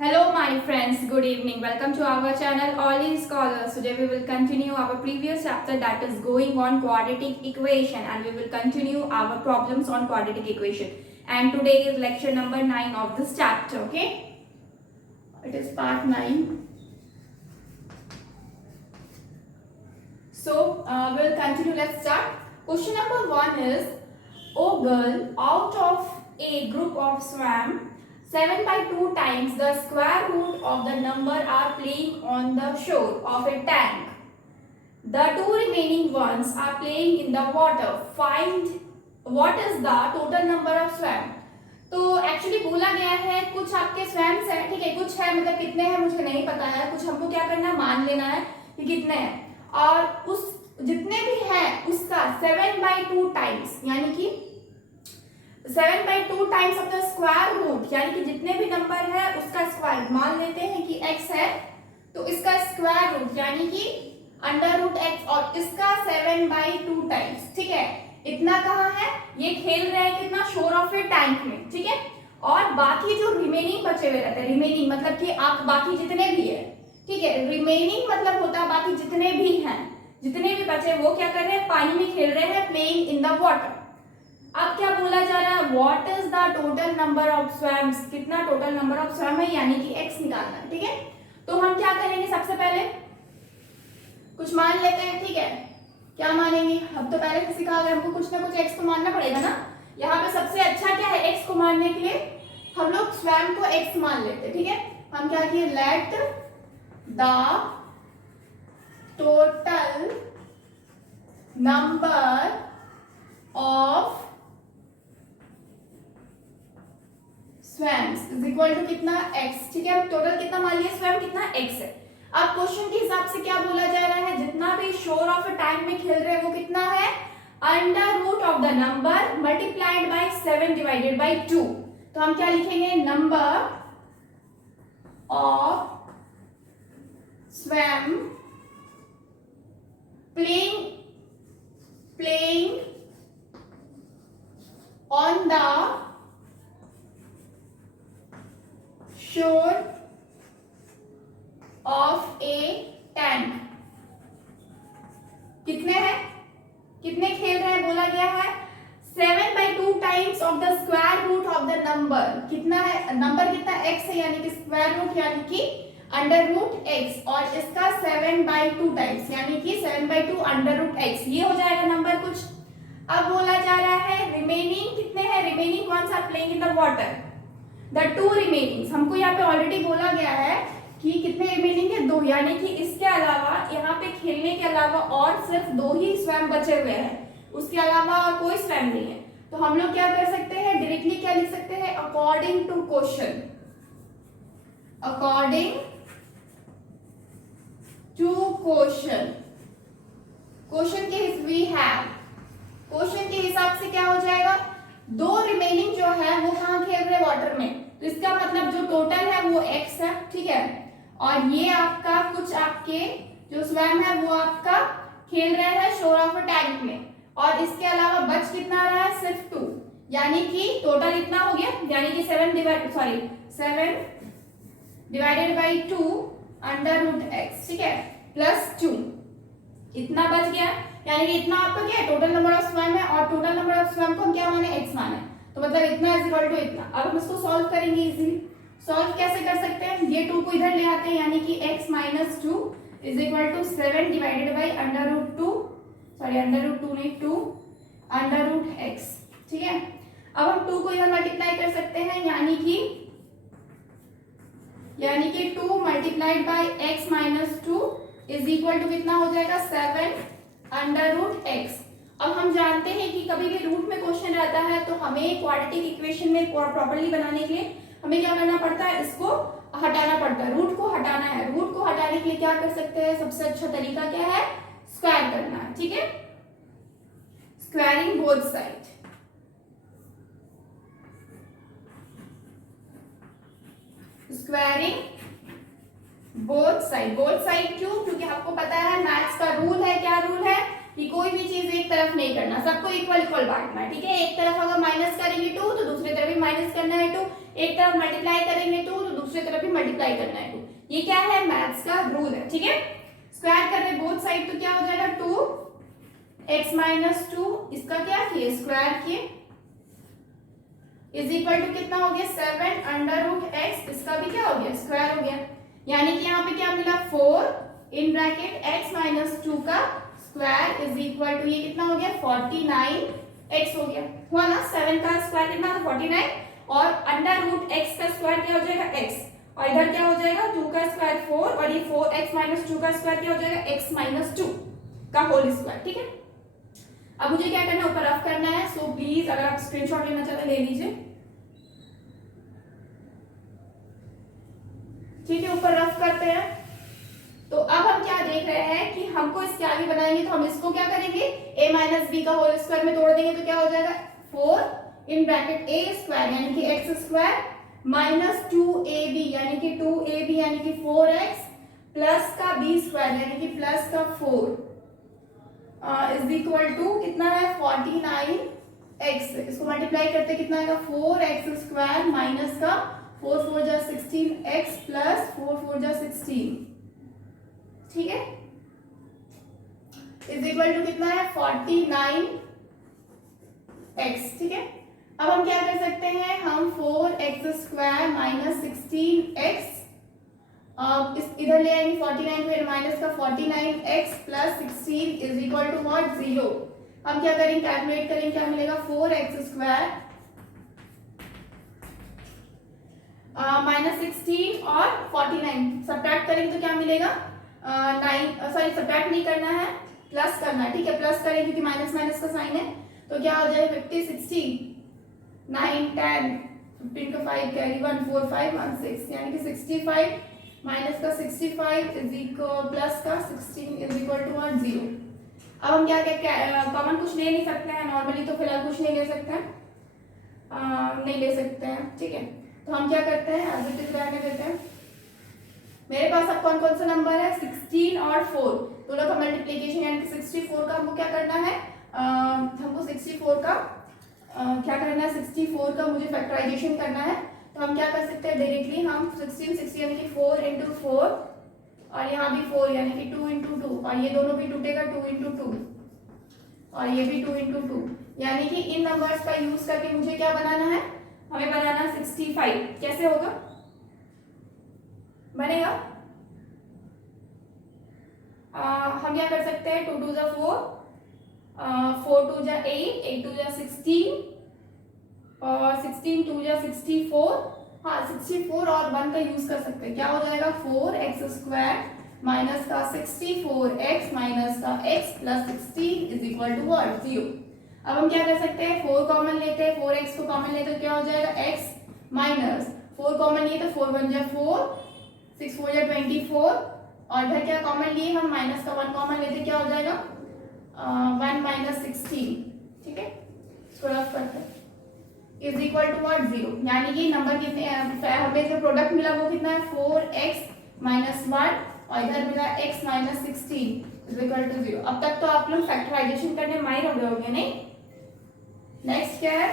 Hello my friends, good evening. Welcome to our channel All is Scholars. Today we will continue our previous chapter that is going on quadratic equation and we will continue our problems on quadratic equation. And today is lecture number 9 of this chapter, okay? It is part 9. So we'll continue, let's start. Question number 1 is, O girl, out of a group of swam, 7 by 2 times the square root of the number are playing on the shore of a tank. The two remaining ones are playing in the water. Find what is the total number of swam. तो actually बोला गया है कुछ आपके swamps है, ठीक है, कुछ है मतलब कितने हैं मुझे नहीं पता है, कुछ हमको क्या करना है मान लेना है कि कितने हैं और उस जितने भी है उसका 7 by 2 टाइम्स यानी कि 7 by 2 times of the square root यानी कि जितने भी नंबर है उसका स्क्वायर मान लेते हैं कि x है तो इसका स्क्वायर रूट यानी कि अंडर रूट x और इसका 7 by 2 टाइम्स, ठीक है, इतना कहाँ है, ये खेल रहे हैं कितना शोर ऑफ ए टैंक में, ठीक है, और बाकी जो रिमेनिंग बचे हुए रहते हैं, रिमेनिंग मतलब कि आप बाकी जितने भी है, ठीक है, रिमेनिंग मतलब होता है बाकी जितने भी हैं, जितने भी बचे वो क्या कर रहे हैं पानी में खेल रहे हैं, प्लेइंग इन द वाटर। अब क्या बोला जा रहा है, what is the total number of swamps, कितना टोटल नंबर ऑफ स्वैम है यानी कि x निकालना है, ठीक है। तो हम क्या करेंगे, सबसे पहले कुछ मान लेते हैं, ठीक है, क्या मानेंगे, अब तो पहले से सिखा गए हमको कुछ ना कुछ x को मानना पड़ेगा ना। यहाँ पे सबसे अच्छा क्या है x को मानने के लिए हम लोग स्वैम को x मान लेते हैं, ठीक है। हम क्या किए, let the total number of swans is equal to कितना x, ठीक है, टोटल कितना मान लिया स्वैम कितना x है। अब क्वेश्चन के हिसाब से क्या बोला जा रहा है, जितना भी शोर ऑफ अ टैंक में खेल रहे हैं वो कितना है under root of the number multiplied by 7 divided by 2। तो हम क्या लिखेंगे, number of swan playing on the shore of a tank, कितने हैं, कितने खेल रहे हैं बोला गया है 7 by 2 times of the square root of the number, कितना है नंबर कितना x है यानी कि स्क्वायर रूट यानी कि अंडर रूट x और इसका 7 by 2 टाइम्स यानी कि 7 by 2 अंडर रूट x, ये हो जाएगा नंबर कुछ। अब बोला जा रहा है रिमेनिंग कितने हैं, remaining ones are playing in the water, the two remaining, हमको यहाँ पे ऑलरेडी बोला गया है कि कितने रिमेनिंग है, 2, यानी कि इसके अलावा यहाँ पे खेलने के अलावा और सिर्फ 2 ही स्वैम बचे हुए हैं, उसके अलावा और कोई स्वैम नहीं है। तो हम लोग क्या कर सकते हैं, डायरेक्टली क्या लिख सकते हैं, according to question, according to question, question के वी हैव, क्वेश्चन के हिसाब से क्या हो जाएगा, 2 रिमेनिंग जो है वो कहाँ खेल रहे वाटर में, तो इसका मतलब जो टोटल है वो x है, ठीक है, और ये आपका कुछ आपके जो स्वैम है वो आपका खेल रहे हैं शोर ऑफ अ टैंक में और इसके अलावा बच कितना रहा है सिर्फ 2, यानी कि टोटल इतना हो गया यानी कि 7 divided by 2 under root x, ठीक है, प्लस 2 इतना बच गया यानी कि इतना आपका क्या है टोटल नंबर ऑफ स्वैम है और टोटल नंबर ऑफ स्वैम को हम क्या माने x माने, तो मतलब इतना इज इक्वल टू इतना। अब हम इसको सॉल्व करेंगे इजीली, सॉल्व कैसे कर सकते हैं, ये 2 को इधर ले आते हैं यानी कि x minus 2 is equal to 7 divided by under root 2, sorry under root 2 नहीं 2 अंडर रूट x, ठीक है। अब हम 2 को इधर मल्टीप्लाई कर सकते हैं यानी कि 2 multiplied by x minus 2 is equal to कितना हो जाएगा 7 अंडर रूट x। अब हम जानते हैं कि कभी भी रूट में क्वेश्चन रहता है तो हमें क्वाड्रेटिक इक्वेशन में प्रॉपर्ली बनाने के लिए हमें क्या करना पड़ता है, इसको हटाना पड़ता है, रूट को हटाना है। रूट को हटाने के लिए क्या कर सकते हैं, सबसे अच्छा तरीका क्या है, स्क्वायर करना है, ठीक है, squaring both side, squaring both side क्यों, क्योंकि आपको पता है मैथ्स का रूल है, क्या रूल है कि कोई भी चीज एक तरफ नहीं करना, सबको इक्वल इक्वल बांटना है, ठीक है। एक तरफ अगर माइनस करेंगे 2 तो दूसरी तरफ भी माइनस करना है 2, एक तरफ मल्टीप्लाई करेंगे 2 तो दूसरी तरफ भी मल्टीप्लाई करना है 2। ये क्या है, मैथ्स का रूल है, ठीक है। स्क्वायर कर रहे बोथ साइड तो क्या हो जाएगा 2x माइनस 2, इसका क्या किए स्क्वायर किए, इज इक्वल टू कितना हो गया 7 अंडर रूट x, इसका भी क्या हो गया स्क्वायर हो गया। यानी कि यहाँ पे क्या मिला 4 इन ब्रैकेट x माइनस 2 का स्क्वायर इज इक्वल टू ये कितना हो गया 49x हो गया, हुआ ना। 7 का स्क्वायर कितना था 49 और अंडर रूट x का स्क्वायर क्या हो जाएगा x, और इधर क्या हो जाएगा 2 का स्क्वायर 4 और ये 4x माइनस 2 का स्क्वायर क्या हो जाएगा x माइनस 2 का होल स्क्वायर, ठीक है। अब मुझे क्या करना है ऊपर रफ करना है, सो प्लीज अगर आप स्क्रीनशॉट लेना चाहते ले लीजिए, ठीक है। ऊपर रफ करते हैं। तो अब हम क्या देख रहे हैं कि हमको इसके आगे बनाएंगे तो हम इसको क्या करेंगे a माइनस बी का होल स्क्वायर में तोड़ देंगे तो क्या हो जाएगा 4 इन ब्रैकेट a स्क्वायर यानी कि x स्क्वायर माइनस 2ab यानी कि 2ab यानी कि 4x प्लस का b स्क्वायर यानी कि प्लस का 4 इज इक्वल टू कितना है 49x, इसको मल्टीप्लाई करते कितना आएगा 4x स्क्वायर माइनस का 4 4 जा 16x प्लस 4 4 जा 16, ठीक है, इज इक्वल टू कितना है 49x, ठीक है। अब हम क्या कर सकते हैं, हम 4x स्क्वायर माइनस 16x इस इधर ले आएंगे 49 फिर माइनस का 49x plus 16 is equal to what 0। हम क्या करेंगे कैलकुलेट करेंगे, क्या मिलेगा 4x स्क्वायर माइनस 16 और 49 सब्ट्रैक्ट करेंगे तो क्या मिलेगा 9, सॉरी सब्ट्रैक्ट नहीं करना है प्लस करना है, ठीक है। प्लस करेंगे क्योंकि माइनस माइनस का साइन है, तो क्या हो जाएगा 50 60 9 10 15 का 5 कैरी 1 4 5 1 6 यानी कि 65 माइनस का 65 इज इक्वल प्लस का 16 इज इक्वल टू 0। अब हम क्या कॉमन कुछ ले नहीं सकते हैं नॉर्मली, तो फिलहाल कुछ नहीं ले सकते हैं, नहीं ले सकते हैं, ठीक है। तो हम क्या करते हैं एज इट इज रहने देते हैं। मेरे पास अब कौन कौन सा नंबर है 16 और 4, दोनों का मल्टीप्लिकेशन यानी कि 64 का हमको क्या करना है, हमको 64 का क्या करना है 64 का मुझे फैक्टराइजेशन करना है। तो हम क्या कर सकते हैं डायरेक्टली हम 16 60 यानी कि 4 इंटू 4 और यहाँ भी 4 यानी कि 2 इंटू 2 और ये दोनों भी टूटेगा 2 इंटू 2 और ये भी 2 इंटू 2, यानी कि इन नंबर्स का यूज करके मुझे क्या बनाना है, हमें बनाना 65। कैसे होगा बनेगा, हम क्या कर सकते हैं 2 2 जा 4 4 2 जा 8 8 2 जा 16 और 16 2 जा 64, हाँ 64 और 1 का यूज कर सकते हैं, क्या हो जाएगा 4x स्क्वायर माइनस का 64x माइनस का x plus 16 is equal to what 0। अब हम क्या कर सकते हैं 4 कॉमन लेते हैं, 4x को कॉमन लेते हैं, क्या हो जाएगा x माइनस 4 कॉमन लिए तो 4 1 जा 4 6 4 जा 24 और इधर क्या कॉमन लिए हम माइनस का 1 कॉमन लेते क्या हो जाएगा 1 माइनस 16, ठीक है। इसको रफ करते हैं इज इक्वल टू व्हाट 0, यानी कि नंबर कितने हमें जो प्रोडक्ट मिला वो कितना है 4x माइनस 1 और इधर मिला x minus 16 is equal to 0। अब तक तो आप लोग फैक्टराइजेशन करने माहिर हो गए होंगे नहीं। नेक्स्ट क्या है,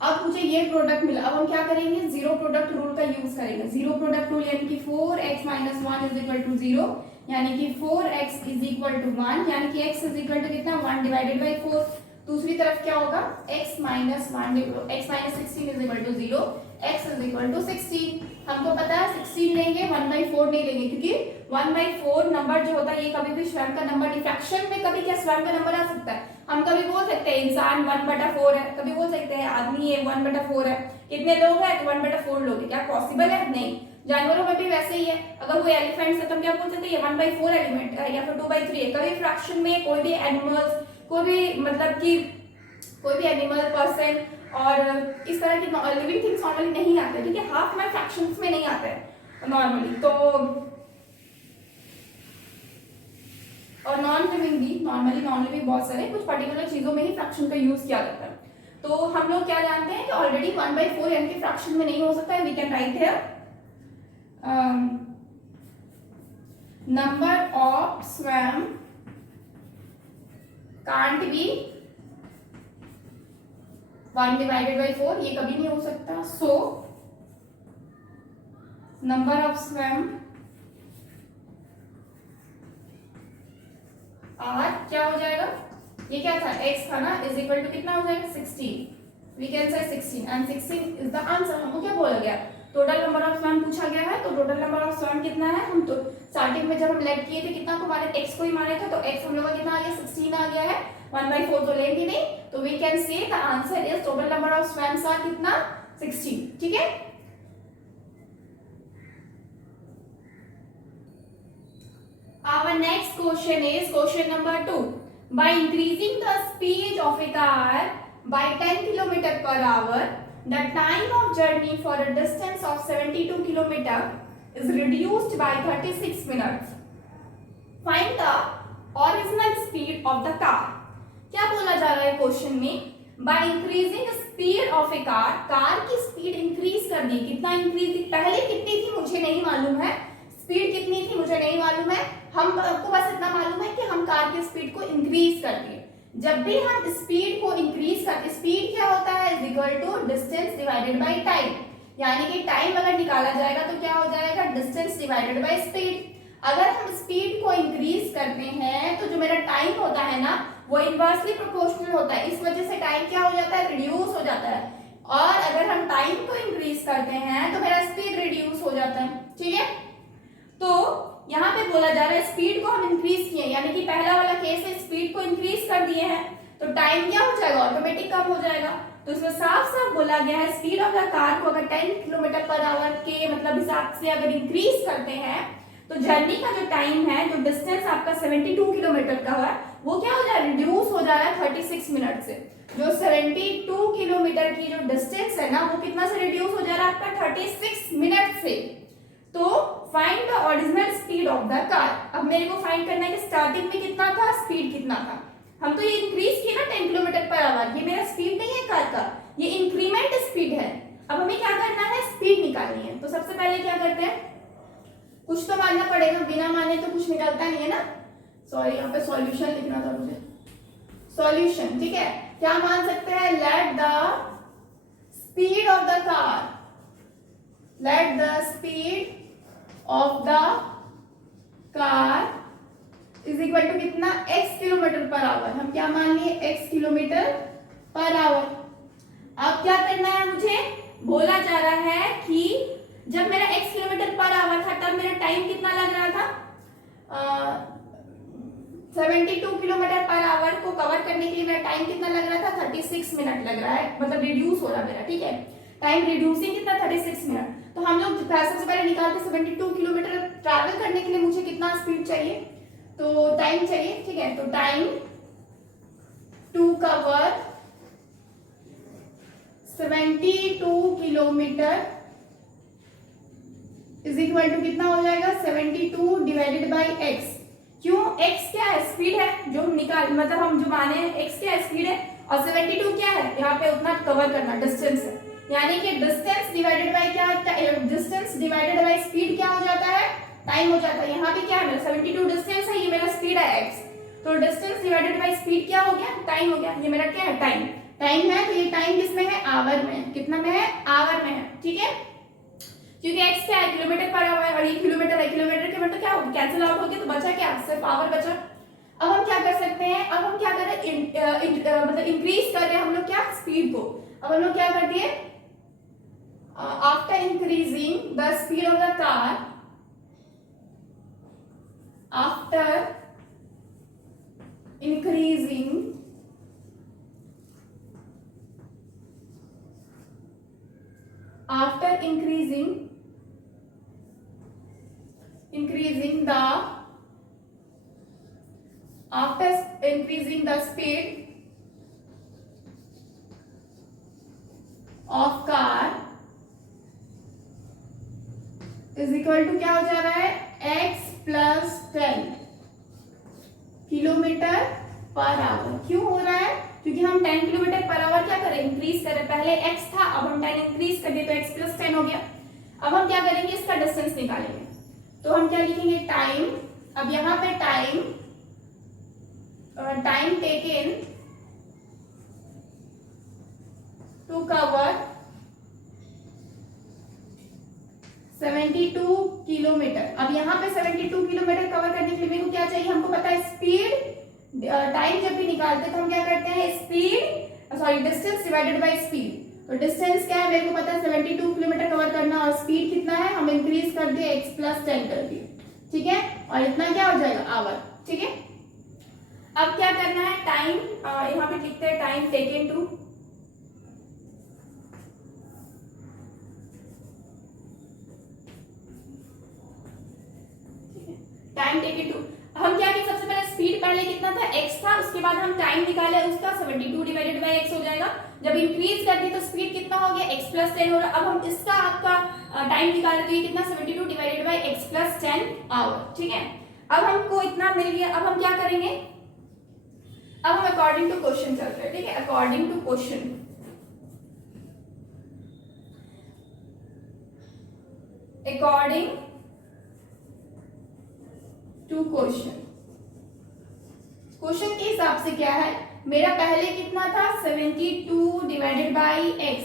अब मुझे ये प्रोडक्ट मिला, अब हम क्या करेंगे जीरो प्रोडक्ट रूल का यूज करेंगे। जीरो प्रोडक्ट रूल यानी कि 4x minus 1 is equal to 0, यानी कि 4x इज इक्वल टू 1, यानी कि x इज इक्वल टू कितना 1 डिवाइडेड बाई 4। दूसरी तरफ क्या होगा x minus 1 x minus 16 is equal to 0, x is equal to 16। हमको पता है 16 लेंगे 1/4 नहीं लेंगे, क्योंकि 1/4 नंबर जो होता है ये कभी भी स्वयं का नंबर नहीं, फ्रैक्शन में कभी क्या स्वयं का नंबर आ सकता है। हम कभी बोल सकते हैं इंसान 1/4 है, कभी बोल सकते हैं आदमी है 1/4 है, कितने लोग हैं तो 1/4 लोग है, क्या पॉसिबल है? नहीं। जानवरों में भी वैसे ही है, अगर वो एलिफेंट है तो हम क्या बोल सकते हैं ये 1/4 एलिमेंट है या फिर 2/3 है। कभी फ्रैक्शन में कोई भी एनिमल्स, कोई भी मतलब कि कोई भी एनिमल पर्सन और इस तरह की लिविंग थिंग्स नॉर्मली नहीं आते, ठीक है, हाफ में फ्रैक्शंस में नहीं आते हैं नॉर्मली। तो और नॉन लिविंग भी नॉर्मली बहुत सारे कुछ पर्टिकुलर चीजों में ही फ्रैक्शन का यूज किया जाता है। तो हम लोग क्या जानते हैं कि ऑलरेडी 1/4 यानी कि फ्रैक्शन में नहीं हो सकता है। We can write here number of swan can't be 1 divided by 4, ये कभी नहीं हो सकता। So number of swan are क्या हो जाएगा, ये क्या था x था ना, इज इक्वल टू कितना हो जाएगा 16, वी कैन से 16 एंड 16 इज द आंसर। हमको क्या बोला गया, टोटल नंबर ऑफ स्वैम पूछा गया है, तो टोटल नंबर ऑफ स्वैम कितना है, हम तो स्टार्टिंग में जब हम लेट किए थे कितना को माने, x को ही माने थे, तो x हम लोग का कितना आ गया 16 आ गया है, 1/4 तो लेंगे नहीं, तो we can say the answer is total number of swans are कितना 16, ठीक है। Our next question is question number 2. By increasing the speed of a car by 10 km per hour, the time of journey for a distance of 72 km is reduced by 36 minutes. Find the original speed of the car. क्या बोला जा रहा है question में, by increasing speed of a car, car की speed increase कर दी, कितना increase, पहले कितनी थी मुझे नहीं मालूम है, स्पीड कितनी थी मुझे नहीं मालूम है, हमको बस इतना मालूम है कि हम कार की स्पीड को इंक्रीज कर दिए। जब भी हम स्पीड को इंक्रीज करते, स्पीड क्या होता है, is equal to distance divided by time, यानी कि टाइम अगर निकाला जाएगा तो क्या हो जाएगा, डिस्टेंस डिवाइडेड बाय स्पीड। अगर हम स्पीड को इंक्रीज करते हैं तो जो मेरा टाइम होता है ना वो इनवर्सली प्रोपोर्शनल होता है, इस वजह से टाइम क्या हो जाता है, रिड्यूस हो जाता है। और अगर हम टाइम को इंक्रीज करते हैं तो मेरा स्पीड रिड्यूस हो जाता है, ठीक है। तो यहाँ पे बोला जा रहा है स्पीड को हम इंक्रीज किए, यानी कि पहला वाला केस है स्पीड को इंक्रीज कर दिए हैं, तो टाइम क्या हो जाएगा, ऑटोमेटिक कम हो जाएगा। तो इसमें साफ साफ बोला गया है स्पीड ऑफ द कार को अगर 10 किलोमीटर पर आवर के मतलब हिसाब से अगर इंक्रीज करते हैं तो जर्नी का जो टाइम है, जो डिस्टेंस आपका 72 किलोमीटर का है, वो क्या हो जा रहा है, रिड्यूस हो जा रहा है 36 मिनट से। जो 72 किलोमीटर की जो डिस्टेंस है ना वो कितना से रिड्यूस हो जा रहा है आपका 36 मिनट से। तो find the original speed of the car. अब मेरे को फाइंड करना है कि स्टार्टिंग में कितना था, स्पीड कितना था, हम तो ये इंक्रीज किए ना 10 किलोमीटर पर आवर, ये मेरा स्पीड नहीं है कार का, ये इंक्रीमेंट स्पीड है। अब हमें क्या करना है, स्पीड निकालनी है। तो सबसे पहले क्या करते हैं, कुछ तो मानना पड़ेगा, बिना माने तो कुछ निकलता नहीं है ना। सॉरी यहाँ पे सॉल्यूशन लिखना था मुझे, सॉल्यूशन, ठीक है। क्या मान सकते हैं, let the speed of the car, let the speed of the car is equal to कितना, x किलोमीटर पर आवर, हम क्या मान लिए x किलोमीटर पर आवर। अब क्या करना है मुझे, बोला जा रहा है कि जब मेरा x किलोमीटर पर आवर था तब मेरा टाइम कितना लग रहा था, 72 किलोमीटर पर आवर को कवर करने के लिए मेरा टाइम कितना लग रहा था, 36 मिनट लग रहा है, मतलब रिड्यूस हो रहा मेरा, ठीक है। टाइम रिड्यूसिंग कितना 36 मिनट। तो हम लोग सबसे पहले निकालते 72 किलोमीटर ट्रैवल करने के लिए मुझे कितना स्पीड चाहिए, तो टाइम चाहिए, ठीक है। तो time to cover 72 kilometre is equal to कितना हो जाएगा, 72 डिवाइडेड बाई x। क्यों, x क्या है, स्पीड है जो निकाल, मतलब हम जो माने x क्या है, स्पीड है, और 72 क्या है, यहाँ पे उतना कवर करना डिस्टेंस है, यानी कि डिस्टेंस डिवाइडेड बाय क्या, डिस्टेंस डिवाइडेड बाय स्पीड क्या हो जाता है, टाइम हो जाता है। यहाँ पे क्या है, 72 डिस्टेंस है, ये मेरा स्पीड है x, तो डिस्टेंस डिवाइडेड बाय स्पीड क्या हो गया, टाइम हो गया। ये मेरा क्या है, टाइम, टाइम है, तो ये टाइम किस में है, आवर में, कितना में है, आवर में है, ठीक है। क्योंकि x क्या है, किलोमीटर पर आवर, और ये किलोमीटर है, किलोमीटर के मतलब क्या होगा, कैंसिल आउट हो गया, तो बचा क्या, सिर्फ आवर बचा। अब हम क्या कर सकते हैं, अब हम क्या कर रहे हैं, मतलब इंक्रीज कर रहे हैं हम लोग क्या, स्पीड को। अब हम लोग क्या कर दिए, after increasing the speed of the car, after increasing the speed of car is equal to क्या हो जा रहा है, x प्लस 10 किलोमीटर पर आवर। क्यों हो रहा है, क्योंकि हम 10 किलोमीटर पर आवर क्या करें, इंक्रीज करें, पहले x था, अब हम 10 इंक्रीज कर दिए तो x प्लस 10 हो गया। अब हम क्या करेंगे, इसका डिस्टेंस निकालेंगे, तो हम क्या लिखेंगे, टाइम, अब यहाँ पे time taken to cover 72 kilometre. अब यहाँ पे 72 किलोमीटर कवर करने के लिए मेरे को क्या चाहिए, हमको पता है स्पीड, टाइम जब भी निकालते हैं तो हम क्या करते हैं, speed sorry distance divided by speed. तो डिस्टेंस क्या है मेरे को पता है 72 किलोमीटर कवर करना, और स्पीड कितना है, हम इंक्रीज कर दिए x + 10 कर दिए, ठीक है, और इतना क्या हो जाएगा, आवर, ठीक है। अब क्या करना है, टाइम यहाँ पे लिखते हैं time taken to, time taken to, हम क्या किए, सबसे पहले स्पीड पहले कितना था, x था, उसके बाद हम टाइम निकाले उसका 72 डिवाइडेड बाय x हो जाएगा। जब इंक्रीज करते तो स्पीड कितना हो गया, x + 10 हो रहा। अब हम इसका आपका टाइम निकाल रहे हैं कितना, 72 डिवाइडेड बाय x + 10 आवर, ठीक है। अब हमको इतना मिल गया, अब हम क्या करेंगे, अब हम अकॉर्डिंग टू क्वेश्चन चलते हैं, ठीक है, according to question, according to question, question के हिसाब से क्या है, मेरा पहले कितना था 72 डिवाइडेड बाई x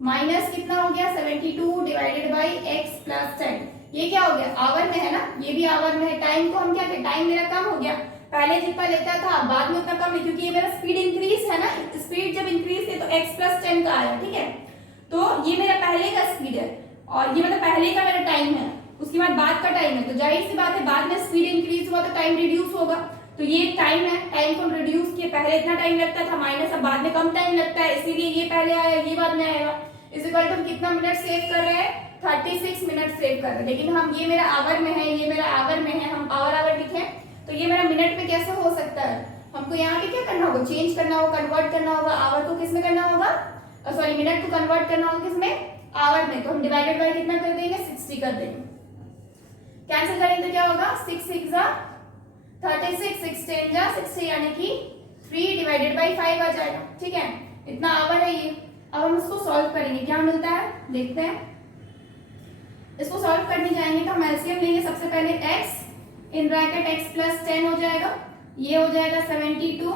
माइनस कितना हो गया 72 डिवाइडेड बाई x + 10, ये क्या हो गया, आवर में है ना, ये भी आवर में है। टाइम को हम क्या करें, टाइम मेरा कम हो गया, पहले जितना लेता था बाद में उतना कम है, क्योंकि ये मेरा स्पीड इंक्रीज है ना, स्पीड जब इंक्रीज है तो x + 10 का आया, ठीक है। तो ये मेरा पहले का स्पीड है, और ये मतलब पहले का मेरा टाइम है, उसके बाद का टाइम है, तो जाहिर सी बात है बाद में स्पीड इंक्रीज हुआ तो टाइम रिड्यूस होगा, तो ये टाइम है, टाइम को रिड्यूस किए, पहले इतना टाइम लगता था माइनस, अब बाद में कम टाइम लगता है, इसीलिए ये पहले आया, ये बाद में आएगा। इस इक्वल टू कितना मिनट सेव कर रहे हैं, 36 मिनट सेव कर रहे हैं, लेकिन हम ये मेरा आवर में है, ये मेरा आवर में है, हम आवर लिखे, तो ये मेरा मिनट में कैसे हो सकता है, हमको यहाँ पे क्या करना होगा, चेंज करना होगा, कन्वर्ट करना होगा, आवर को किस में करना होगा, सॉरी मिनट को कन्वर्ट करना होगा किसमें, आवर में, तो हम डिवाइडेड बाय कितना कर देंगे, 60 कर देंगे, कैंसिल करेंगे तो क्या होगा, 6 6 जा 36, 6 10 जा 60, यानी कि 3 डिवाइडेड बाई 5 आ जाएगा, ठीक है, इतना आवर है ये। अब हम इसको सॉल्व करेंगे, क्या मिलता है देखते हैं, इसको सॉल्व करने जाएंगे तो हम एलसीएम लेंगे, सबसे पहले x इन ब्रैकेट x + 10 हो जाएगा, ये हो जाएगा 72,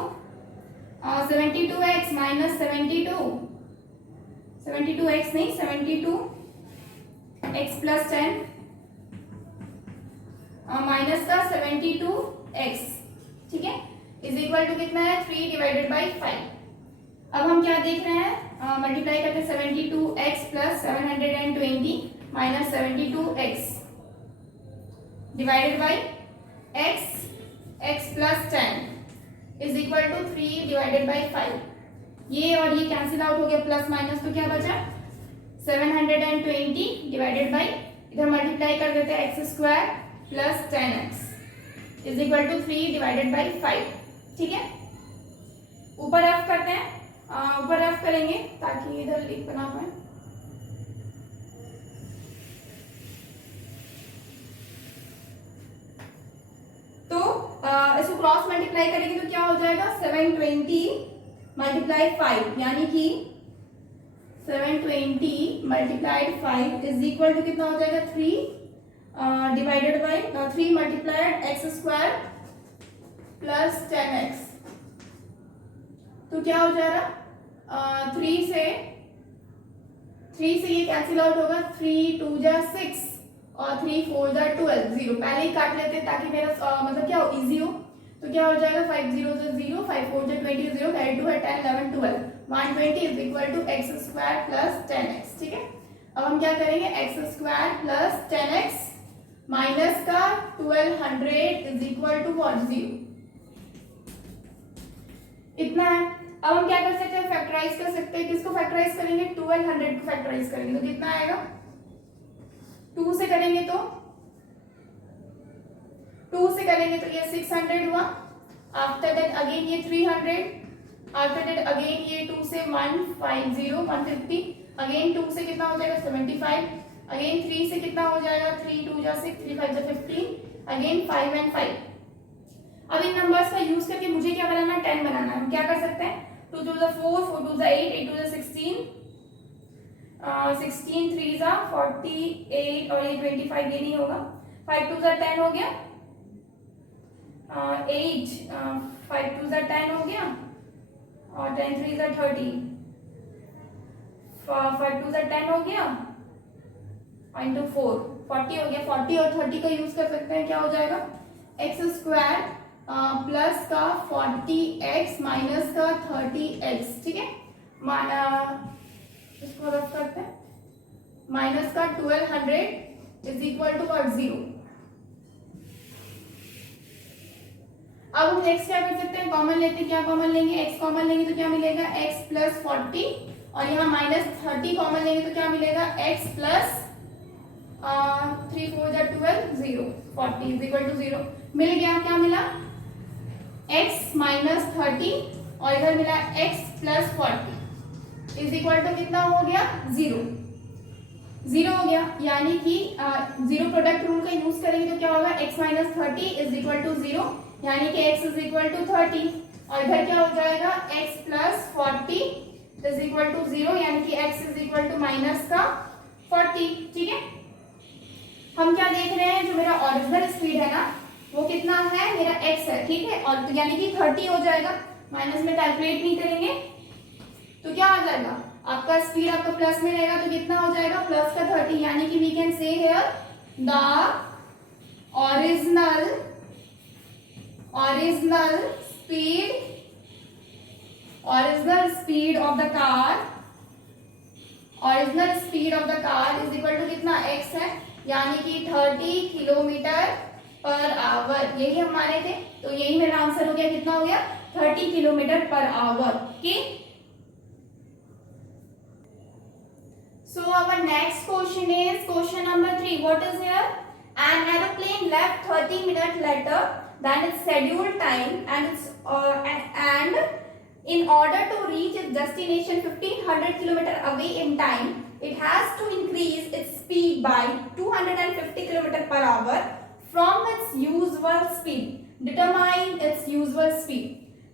72x माइनस 72x नहीं 72x + 10 माइनस का 72x, ठीक है, इज इक्वल टू कितना है 3 डिवाइडेड बाई 5। अब हम क्या देख रहे हैं, मल्टीप्लाई करते हैं 72x + 720 minus 72x divided by x + 10 is equal to 3 divided by 5। ये और ये कैंसिल आउट हो गया, प्लस माइनस तो क्या बचा 720 डिवाइडेड बाई, इधर मल्टीप्लाई कर देते हैं x² + 10x is equal to 3 divided by 5, ठीक है। ऊपर रफ करते हैं, ऊपर रफ करेंगे ताकि इधर लिख बना पाए, तो इसको क्रॉस मल्टीप्लाई करेंगे तो क्या हो जाएगा 720 × 5, यानी कि 720 × 5 इज इक्वल टू कितना हो जाएगा 3 divided by 3 multiplied x² + 10x, तो क्या हो जाएगा 3 से ये कैंसिल आउट होगा, 3 2 जा 6 और 3 4 जा 12, 0 पहले ही काट लेते हैं ताकि मेरा मतलब क्या हो इजी हो, तो क्या हो जाएगा 5 0 जा 0, 5 4 जा 20, 0 कैरी 2 है 10 11 12, 120 is equal to x² + 10x, ठीक है। अब हम क्या करेंगे x² + 10x माइनस का 1200 इज इक्वल टू 0, इतना है। अब हम क्या कर सकते हैं, फैक्टराइज कर सकते हैं, किसको फैक्टराइज करेंगे 1200 को फैक्टराइज करेंगे तो कितना आएगा, 2 से करेंगे तो 2 से करेंगे तो ये 600 हुआ, आफ्टर दैट अगेन ये 300, आफ्टर दैट अगेन ये 2 से 150 150, अगेन 2 से कितना हो जाएगा 75, अगेन 3 से कितना हो जाएगा 3 2 जा 6 3 5 जा 15, अगेन 5 and 5। अब इन नंबर्स का यूज करके मुझे क्या बनाना है 10 बनाना है, हम क्या कर सकते हैं 2 2 जा 4 4 2 जा 8 8 2 जा 16 16 3 जा 48 और ये 25 ये नहीं होगा, 5 2 जा 10 हो गया, 8 5 2 जा 10 हो गया और 10 3 जा 30, 5 2 10 हो गया, इंटू 4 40 हो गया। 40 और 30 का यूज कर सकते हैं, क्या हो जाएगा एक्स स्क्वायर प्लस का 40x माइनस का 30x, ठीक है। इसको रख करते हैं, माइनस का 1200 इज इक्वल टू और 0। अब हम नेक्स्ट क्या कर सकते हैं, कॉमन लेते हैं। क्या कॉमन लेंगे, x कॉमन लेंगे तो क्या मिलेगा x प्लस 40, और यहाँ माइनस 30 कॉमन लेंगे तो क्या मिलेगा x plus 3 4 12 0, 40 is equal to 0 मिल गया। क्या मिला x माइनस 30 और इधर मिला x plus 40 is equal to कितना हो गया 0, 0 हो गया। यानी कि जीरो प्रोडक्ट रूल का यूज करेंगे तो क्या होगा x minus 30 is equal to 0, यानी कि x इज इक्वल टू 30, और इधर क्या हो जाएगा x plus 40 is equal to 0, यानी कि x is equal to minus का 40, ठीक है। हम क्या देख रहे हैं, जो मेरा ओरिजिनल स्पीड है ना वो कितना है, मेरा x है, ठीक है, और यानी कि 30 हो जाएगा। माइनस में कैलकुलेट नहीं करेंगे तो क्या आ जाएगा, आपका स्पीड आपका प्लस में रहेगा तो कितना हो जाएगा प्लस का 30, यानी कि we can say here the original speed of the car is equal to कितना x है, यानी कि 30 किलोमीटर पर आवर। यही हमारे थे, तो यही मेरा आंसर हो गया, कितना हो गया 30 kilometre per our, okay. So our next question is question number 3. What is here? An aeroplane left 30 minutes later than its scheduled time, and in order to reach its destination 1500 km away in time, it has to increase its speed by 250 km per hour from its usual speed. Determine its usual speed.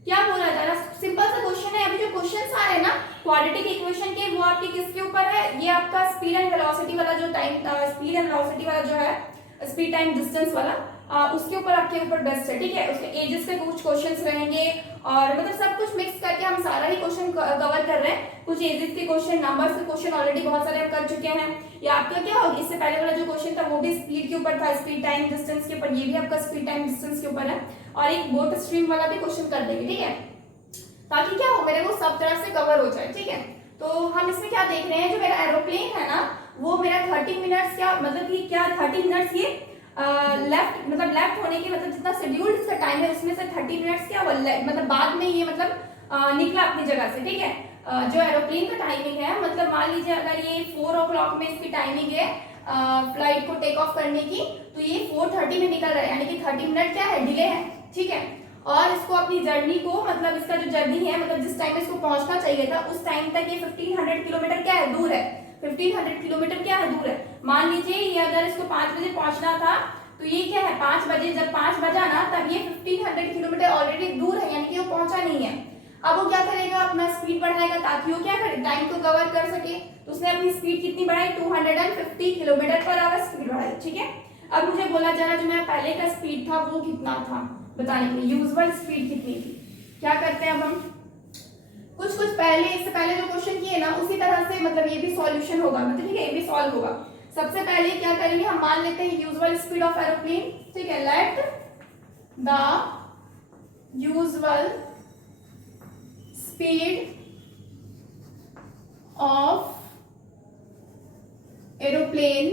क्या बोला जा रहा है, simple सा question है। अभी जो question आ रहे हैं ना क्वाड्रेटिक इक्वेशन के, वो आपके किसके ऊपर है, ये आपका स्पीड एंड वेलोसिटी वाला जो टाइम, स्पीड एंड वेलोसिटी वाला जो है, स्पीड टाइम डिस्टेंस वाला, उसके ऊपर आपके ऊपर बेस्ट है, ठीक है। उसके एजेस के कुछ क्वेश्चंस रहेंगे, और मतलब सब कुछ मिक्स करके हम सारा ही क्वेश्चन कवर कर रहे हैं। कुछ एजेस के क्वेश्चन, नंबर्स के क्वेश्चन ऑलरेडी बहुत सारे हम कर चुके हैं। या आपका क्या होगा, इससे पहले वाला जो क्वेश्चन था वो भी स्पीड के ऊपर था, स्पीड टाइम डिस्टेंस के ऊपर, ये भी आपका स्पीड टाइम डिस्टेंस के ऊपर है, और एक बोट स्ट्रीम वाला भी क्वेश्चन कर देंगे, ठीक है, ताकि क्या हो मेरे को सब तरह से कवर हो जाए, ठीक है। तो हम इसमें क्या देख रहे हैं, जो मेरा एरोप्लेन है ना वो मेरा 30 मिनट्स, क्या मतलब कि क्या 30 मिनट्स ये लेफ्ट होने के मतलब जितना शेड्यूल्ड इसका टाइम है उसमें से 30 मिनट्स क्या मतलब बाद में ये मतलब निकला अपनी जगह से, ठीक है। जो एरोप्लेन का टाइमिंग है, मतलब मान लीजिए अगर ये 4 o'clock में इसकी टाइमिंग है फ्लाइट को टेक ऑफ करने की, तो ये 4:30 में निकल रहा है, यानी कि 30 मिनट क्या है डिले है, ठीक है। और इसको अपनी जर्नी को, मतलब इसका जो जर्नी है, मतलब जिस टाइम इसको पहुंचना चाहिए था उस टाइम तक ये 1500 किलोमीटर क्या है दूर है, 1500 किलोमीटर क्या है दूर है। मान लीजिए ये अगर इसको 5 बजे पहुंचना था, तो ये क्या है 5 बजे, जब 5 बजा ना तब ये 1500 किलोमीटर ऑलरेडी दूर है, यानी कि वो पहुंचा नहीं है। अब वो क्या करेगा, अपना स्पीड बढ़ाएगा ताकि वो क्या करे, टाइम को कवर कर सके। तो उसने अपनी स्पीड कितनी बढ़ाई, 250 किलोमीटर पर आवर स्पीड बढ़ाई, ठीक है। अब मुझे बोला जा रहा जो मेरा पहले का स्पीड था वो कितना था बताने के लिए, यूजुअल स्पीड कितनी थी। क्या करते हैं अब हम कुछ पहले, इससे पहले जो क्वेश्चन किए ना उसी तरह से मतलब ये भी सॉल्यूशन होगा, मतलब ठीक है, ये भी सॉल्व होगा। सबसे पहले क्या करेंगे, हम मान लेते हैं यूजुअल स्पीड ऑफ एरोप्लेन, ठीक है। Let the usual speed of aeroplane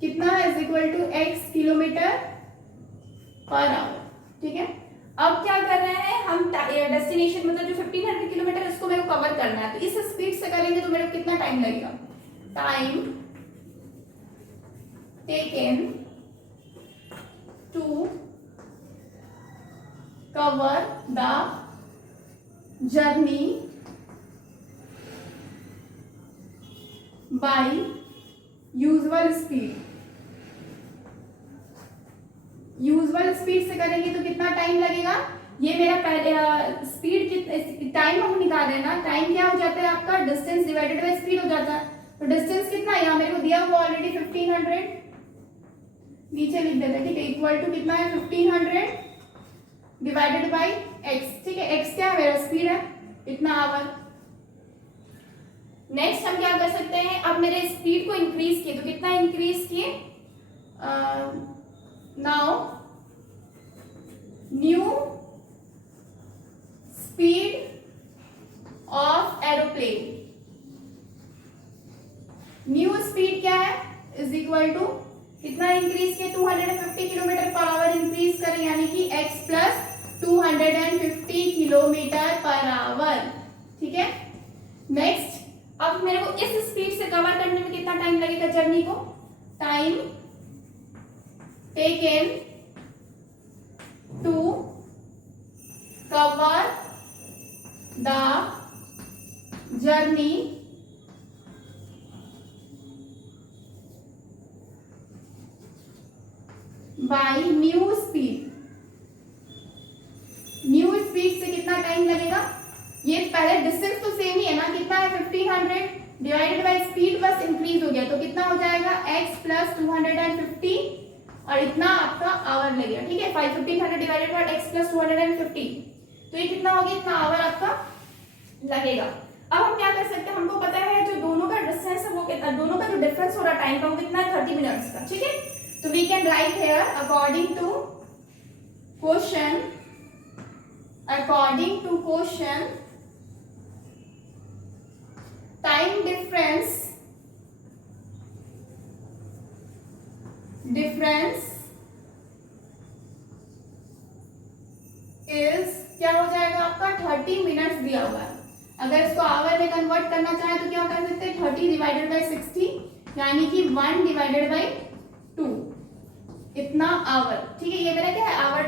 कितना है, is equal to x kilometre per hour, ठीक है। अब क्या कर रहे हैं हम, डेस्टिनेशन मतलब जो 1500 किलोमीटर इसको मेरे को कवर करना है, तो इस स्पीड से करेंगे तो मेरे को कितना टाइम लगेगा, time taken to cover the journey by usual speed. Usual speed से करेंगे तो कितना टाइम लगेगा, ये मेरा पहले स्पीड टाइम हम निकाल रहे हैं ना, टाइम क्या हो जाता है आपका डिस्टेंस डिवाइडेड बाय स्पीड हो जाता है। तो डिस्टेंस कितना है, यहाँ मेरे को दिया हुआ ऑलरेडी 1500, नीचे लिख देते हैं, ठीक है, इक्वल टू कितना है 1500 डिवाइडेड बाय x, ठीक है। x क्या है मेरा स्पीड है, इतना आवर, नेक्स्ट हम क्या कर सकते हैं, अब मेरे स्पीड को इंक्रीज किए तो कितना इंक्रीज किए, now new speed of aeroplane, new speed क्या है इज इक्वल टू कितना इंक्रीज किए 250 किलोमीटर पर आवर इंक्रीज करें, यानी कि x plus 250 kilometre per hour. ठीक है, नेक्स्ट अब मेरे को इस स्पीड से कवर करने में कितना टाइम लगेगा जर्नी को, time taken to cover the journey by new speed, new speed से कितना टाइम लगेगा, ये पहले डिस्टेंस तो सेम ही है ना, कितना है 1500 डिवाइडेड बाय स्पीड बस इंक्रीज हो गया तो कितना हो जाएगा x प्लस 250 और इतना आपका आवर लगेगा। ठीक है, 1500 डिवाइडेड बाय x प्लस 250 तो ये कितना हो गया, इतना आवर आपका लगेगा। अब हम क्या कर सकते हैं, हमको पता है जो दोनों का डिस्टेंस है वो कितना, दोनों का जो डिफरेंस हो रहा है टाइम का वो कितना है 30 मिनट्स का। ठीक है, तो we can write here according to question time difference is क्या हो जाएगा आपका 30 मिनट्स दिया हुआ है। अगर इसको आवर में कन्वर्ट करना चाहे तो क्या कर सकते हैं 30 डिवाइडेड बाय 60 यानी कि 1 डिवाइडेड बाय 2 इतना आवर। ठीक है, ये मेरा क्या है आवर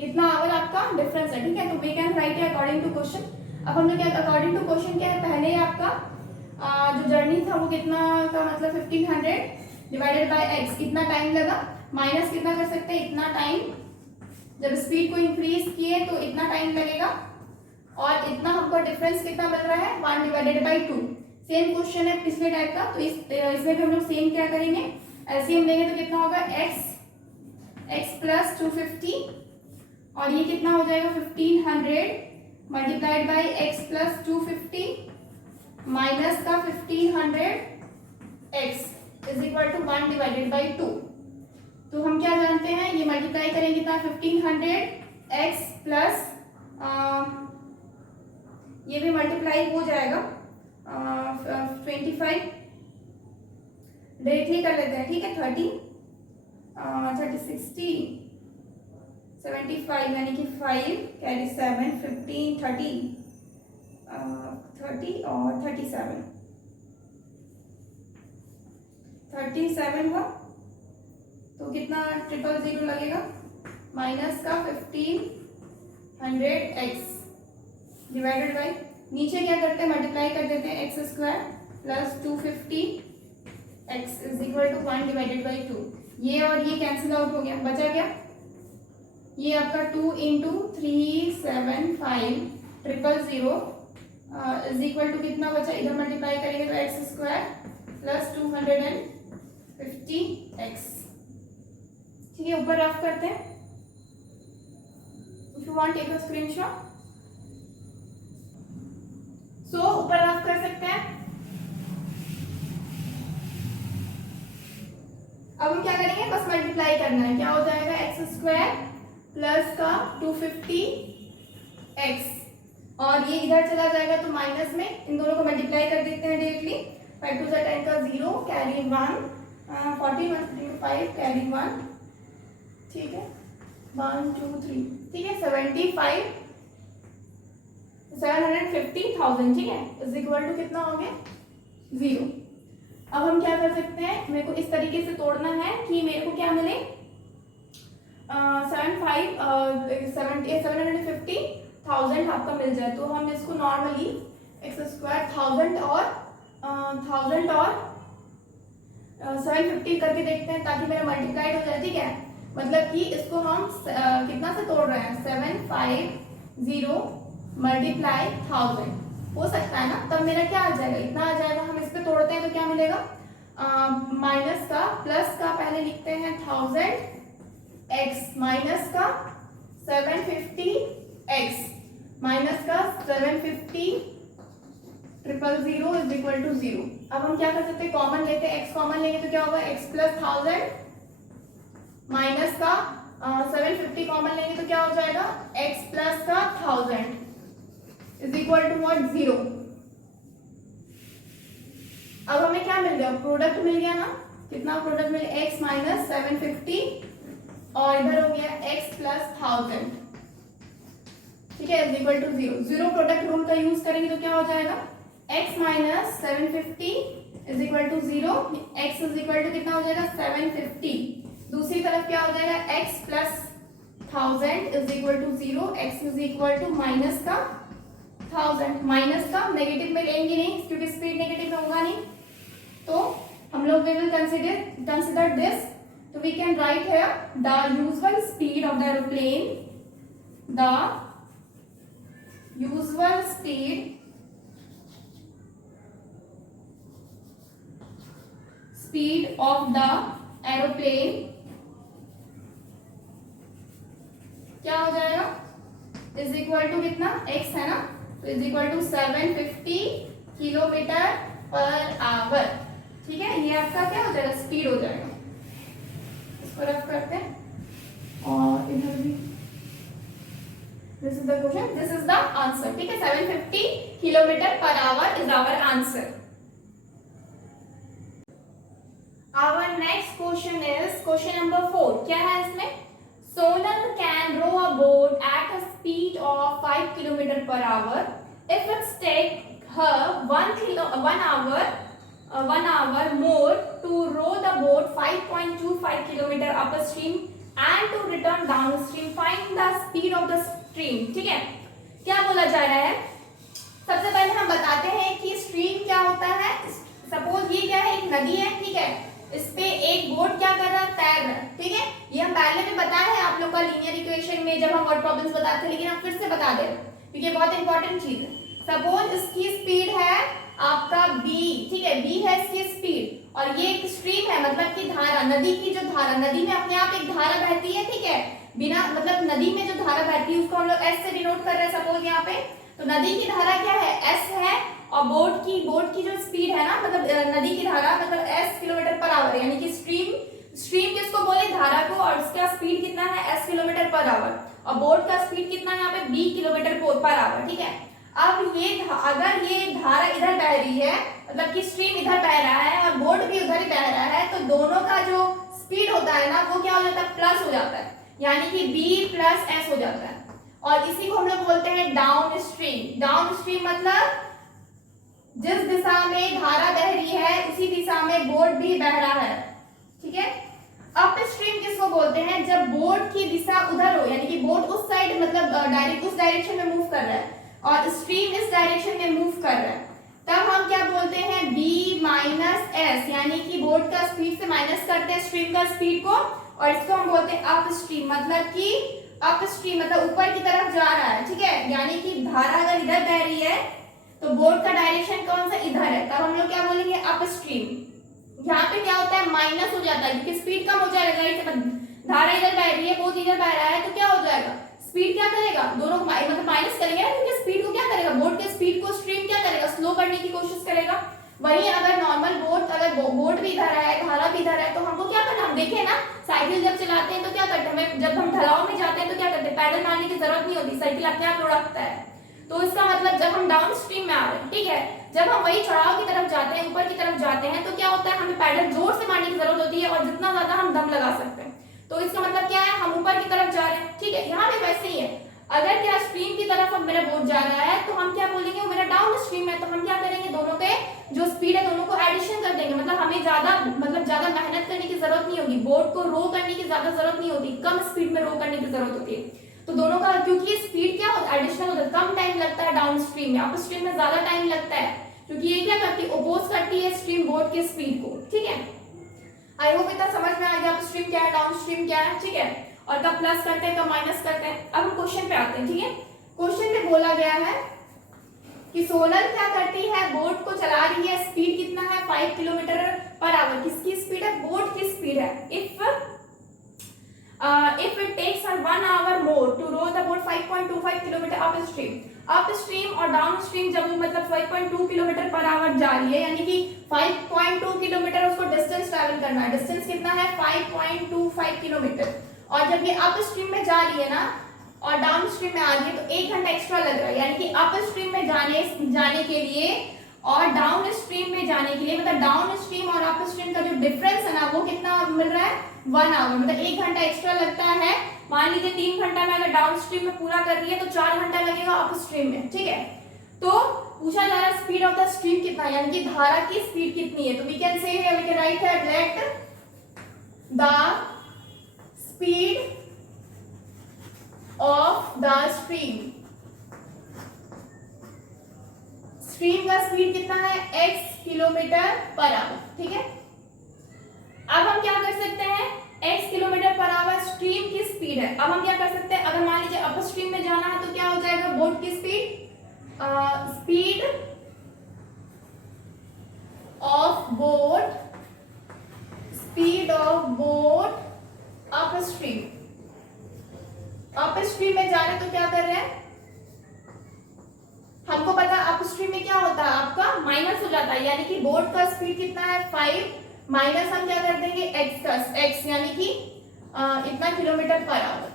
इतना आवर आपका डिफरेंस है। ठीक है, तो we can write according to question. अब हम लोग क्या अकॉर्डिंग टू क्वेश्चन क्या है, पहले आपका जो जर्नी था वो कितना का मतलब 1500 डिवाइडेड बाय x कितना टाइम लगा, माइनस कितना कर सकते हैं इतना टाइम, जब स्पीड को इंक्रीज किए तो इतना टाइम लगेगा और इतना हमको डिफरेंस कितना मिल रहा है 1 डिवाइडेड बाय 2। सेम क्वेश्चन है पिछले टाइप का, तो इसमें भी हम लोग सेम क्या करेंगे, एलसीएम लेंगे तो कितना होगा x प्लस 250 और ये कितना हो जाएगा 1500 multiplied by x plus 250 minus का 1500 x is equal to 1 divided by 2। तो हम क्या जानते हैं, ये मल्टीप्लाई करेंगे कितना 1500 x प्लस ये भी मल्टीप्लाई हो जाएगा 25 डायरेक्टली कर लेते हैं। ठीक है, 30 60 75 यानी कि 5 कैरी 7 15 30 और 37 हुआ तो कितना 000 लगेगा माइनस का 1500 x डिवाइडेड बाई नीचे क्या करते हैं मल्टीप्लाई कर देते हैं x square plus 250 x is equal to 1 divided by 2। ये और ये कैंसिल आउट हो गया, बचा क्या ये आपका 2 इंटू 375 000 इज इक्वल टू कितना बचा, इधर मल्टीप्लाई करेंगे तो x स्क्वायर प्लस 250x। ठीक है, ऊपर रफ करते हैं, if you want take a screenshot so ऊपर रफ कर सकते हैं। अब हम क्या करेंगे, बस मल्टीप्लाई करना है, क्या हो जाएगा x स्क्वायर प्लस का 250x और ये इधर चला जाएगा तो माइनस में इन दोनों को मल्टीप्लाई कर देते हैं डायरेक्टली। 5 2 10 का 0 कैरी 1 40 5 कैरी 1। ठीक है, 1 2 3 ठीक है 750,000। ठीक है, इज इक्वल टू कितना हो गया 0। अब हम क्या कर सकते हैं, मेरे को इस तरीके से तोड़ना है कि मेरे को क्या मिले 750,000 आपका मिल जाए। तो हम इसको नॉर्मली एक्स स्क्वायर 1000 और 750 करके देखते हैं ताकि मेरा मल्टीप्लाइड हो जाए। ठीक है, मतलब कि इसको हम कितना से तोड़ रहे हैं 750 मल्टीप्लाई 1000 हो सकता है ना, तब मेरा क्या आ जाएगा इतना आ जाएगा। हम इस पे तोड़ते हैं तो क्या मिलेगा माइनस का प्लस का पहले लिखते हैं 1000x माइनस का 750x माइनस का 750 000 इज इक्वल टू 0। अब हम क्या कर सकते हैं, कॉमन लेते हैं, x कॉमन लेंगे तो क्या होगा, x प्लस 1000 माइनस का 750 कॉमन लेंगे तो क्या हो जाएगा, x प्लस का 1000 इज इक्वल टू व्हाट, 0। अब हमें क्या मिल गया, प्रोडक्ट मिल गया ना, कितना प्रोडक्ट मिल गया, x माइनस 750 और इधर हो गया x प्लस 1000, ठीक है, is equal to 0। Zero product rule का यूज करेंगे तो क्या हो जाएगा, x minus 750 is equal to 0, x is equal to कितना हो जाएगा, 750। दूसरी तरफ क्या हो जाएगा, x plus 1000 is equal to 0, x is equal to minus का 1000, माइनस का नेगेटिव में लेंगे नहीं क्योंकि स्पीड नेगेटिव में होगा नहीं, तो हम लोग वी विल कंसिडर दिस, तो we can write here the usual speed of the aeroplane, the usual speed of the aeroplane क्या हो जाएगा, इज इक्वल टू कितना, x है ना, तो is equal to 750 kilometre per hour, ठीक है, ये आपका क्या हो जाएगा, स्पीड हो जाएगा। इसको रफ करते हैं और इधर भी, this is the question, this is the answer, ठीक है, 750 kilometre per hour is our answer. Our next question is question number 4, क्या है इसमें, Sonal can row a boat at a speed of 5 kilometer per hour if it take her 1 hour more to row the boat 5.25 kilometer upstream and to return downstream, find the speed of the stream, ठीक है। क्या बोला जा रहा है, सबसे पहले हम बताते हैं कि स्ट्रीम क्या होता है। सपोज ये क्या है, एक नदी है, ठीक है, इस पे एक बोट क्या कर रहा है, तैर रहा है, ठीक है, ये हम पहले भी बताया है आप लोग का लीनियर इक्वेशन में जब हम वर्ड प्रॉब्लम्स बताते हैं, लेकिन हम फिर से बता दे रहे हैं क्योंकि ये बहुत इंपॉर्टेंट चीज है। सपोज इसकी स्पीड है आपका b, ठीक है, b है इसकी स्पीड और ये एक स्ट्रीम है, मतलब कि धारा, नदी की जो धारा, नदी में अपने आप एक धारा बहती है, ठीक है, बिना मतलब नदी में जो धारा बहती है उसको हम लोग s से डिनोट कर रहे हैं। सपोज यहाँ पे तो नदी की धारा क्या है, s है, और बोट की जो स्पीड है ना, मतलब नदी की धारा मतलब s किलोमीटर पर आवर, यानी कि स्ट्रीम किसको बोले, धारा को, और उसका स्पीड कितना है, s किलोमीटर पर आवर, और बोट का स्पीड कितना है यहाँ पे, b किलोमीटर पर आवर, ठीक है। अब ये अगर ये धारा इधर बह रही है, मतलब कि स्ट्रीम इधर बह रहा है और बोट भी उधर ही बह रहा है, तो दोनों का जो स्पीड होता है ना वो क्या हो जाता है, प्लस हो जाता है, यानी कि b प्लस s हो जाता है, और इसी को हम लोग बोलते हैं डाउन स्ट्रीम। डाउन स्ट्रीम मतलब जिस दिशा में धारा बह रही है उसी दिशा में बोट भी बह रहा है, ठीक है। अप स्ट्रीम किसको बोलते हैं, जब बोट की दिशा उधर हो, यानी कि बोट उस साइड मतलब उस डायरेक्शन में मूव कर रहा है और स्ट्रीम इस डायरेक्शन में मूव कर रहा है, तब हम क्या बोलते हैं, b माइनस s, यानी कि बोट का स्पीड से माइनस करते हैं स्ट्रीम का स्पीड को, और इसको हम बोलते हैं अप स्ट्रीम, मतलब कि अप स्ट्रीम मतलब ऊपर की तरफ जा रहा है, ठीक है, यानी कि धारा अगर इधर बह रही है तो बोट का डायरेक्शन कौन सा, इधर है, तब हम लोग क्या बोलेंगे, अप स्ट्रीम। यहाँ पे क्या होता है, माइनस हो जाता है क्योंकि स्पीड कम हो जाएगा, राइट, धारा इधर बह रही है, बोट इधर बह रहा है, तो क्या हो जाएगा, स्पीड क्या करेगा, दोनों को मतलब माइनस करेंगे ना, क्योंकि स्पीड को क्या करेगा, बोट के स्पीड को स्ट्रीम क्या करेगा, स्लो करने की कोशिश करेगा। वहीं अगर नॉर्मल बोट, अगर बोट भी इधर है, धारा भी इधर है, तो हमको क्या करना, हम देखे ना साइकिल जब चलाते हैं तो क्या करते हैं, जब हम ढलाव में जाते हैं तो क्या करते हैं, पैडल मारने की जरूरत नहीं होती, साइकिल अपने आप लुढ़कता है। तो इसका मतलब जब हम डाउन स्ट्रीम में आ रहे हैं, ठीक है, जब हम वही चढ़ाव की तरफ जाते हैं, ऊपर की तरफ जाते हैं, तो क्या होता है, हमें पैडल जोर से मारने की जरूरत होती है और जितना ज्यादा हम दम लगा सकते हैं। तो इसका मतलब क्या है, हम ऊपर की तरफ जा रहे हैं, ठीक है। यहाँ भी वैसे ही है, अगर क्या स्ट्रीम की तरफ अब मेरा बोट जा रहा है तो हम क्या बोलेंगे, वो मेरा डाउन स्ट्रीम है, तो हम क्या करेंगे, दोनों के जो स्पीड है दोनों को एडिशन कर देंगे, मतलब हमें ज्यादा मेहनत करने की जरूरत नहीं होगी, बोट को रो करने की ज्यादा जरूरत नहीं होती, कम स्पीड में रो करने की जरूरत होती है। तो दोनों का, क्योंकि स्पीड क्या होता है, एडिशनल होता है, कम टाइम लगता है डाउन स्ट्रीम में, अप स्ट्रीम में ज्यादा टाइम लगता है, क्योंकि ये क्या करती है, अपोज करती है स्ट्रीम बोट के स्पीड को, ठीक है। आई होप इतना समझ में आ गया, अप स्ट्रीम क्या है, डाउन स्ट्रीम क्या है, ठीक है, और कब प्लस करते हैं कब माइनस करते हैं। अब हम क्वेश्चन पे आते हैं, ठीक है। क्वेश्चन में बोला गया है कि सोनल क्या करती है, बोट को चला रही है, स्पीड कितना है, 5 किलोमीटर पर आवर, किसकी स्पीड है, बोट की स्पीड है। if it takes her 1 hour more to row the boat 5.25 kilometer upstream, up stream और डाउन स्ट्रीम जब वो मतलब 5.2 किलोमीटर पर आवर जा रही है, यानी कि 5.2 किलोमीटर उसको डिस्टेंस ट्रैवल करना है। डिस्टेंस कितना है? 5.25 किलोमीटर। और जब ये अप स्ट्रीम में जा रही है ना और डाउन स्ट्रीम में आ रही है तो 1 घंटा एक्स्ट्रा लग रहा है, यानी कि अप स्ट्रीम में जाने के लिए और डाउन स्ट्रीम में जाने के लिए, मतलब डाउन स्ट्रीम और अप स्ट्रीम का जो डिफरेंस है ना वो कितना मिल रहा है? 1 आवर, मतलब 1 घंटा एक्स्ट्रा लगता है। मान लीजिए 3 घंटा में अगर डाउन स्ट्रीम में पूरा कर रही है तो 4 घंटा लगेगा अप स्ट्रीम में, ठीक है। तो पूछा जा रहा है स्पीड ऑफ द स्ट्रीम कितना है, यानी कि धारा की स्पीड कितनी है। तो we can say here, we can write here let the speed of the stream, stream का स्पीड कितना है? x किलोमीटर पर आवर, ठीक है। अब हम क्या कर सकते हैं? x kilometre per our stream की स्पीड है। अब हम क्या कर सकते हैं, अगर मान लीजिए अप स्ट्रीम में जाना है तो क्या हो जाएगा? बोट की speed, speed of boat, speed of boat up stream. Up stream में जा रहे तो क्या कर रहे हैं? हमको पता है अप स्ट्रीम में क्या होता है, आपका माइनस हो जाता है, यानी कि बोट का स्पीड कितना है? 5 माइनस हम क्या कर देंगे? x का, x यानी कि इतना किलोमीटर पर आवर।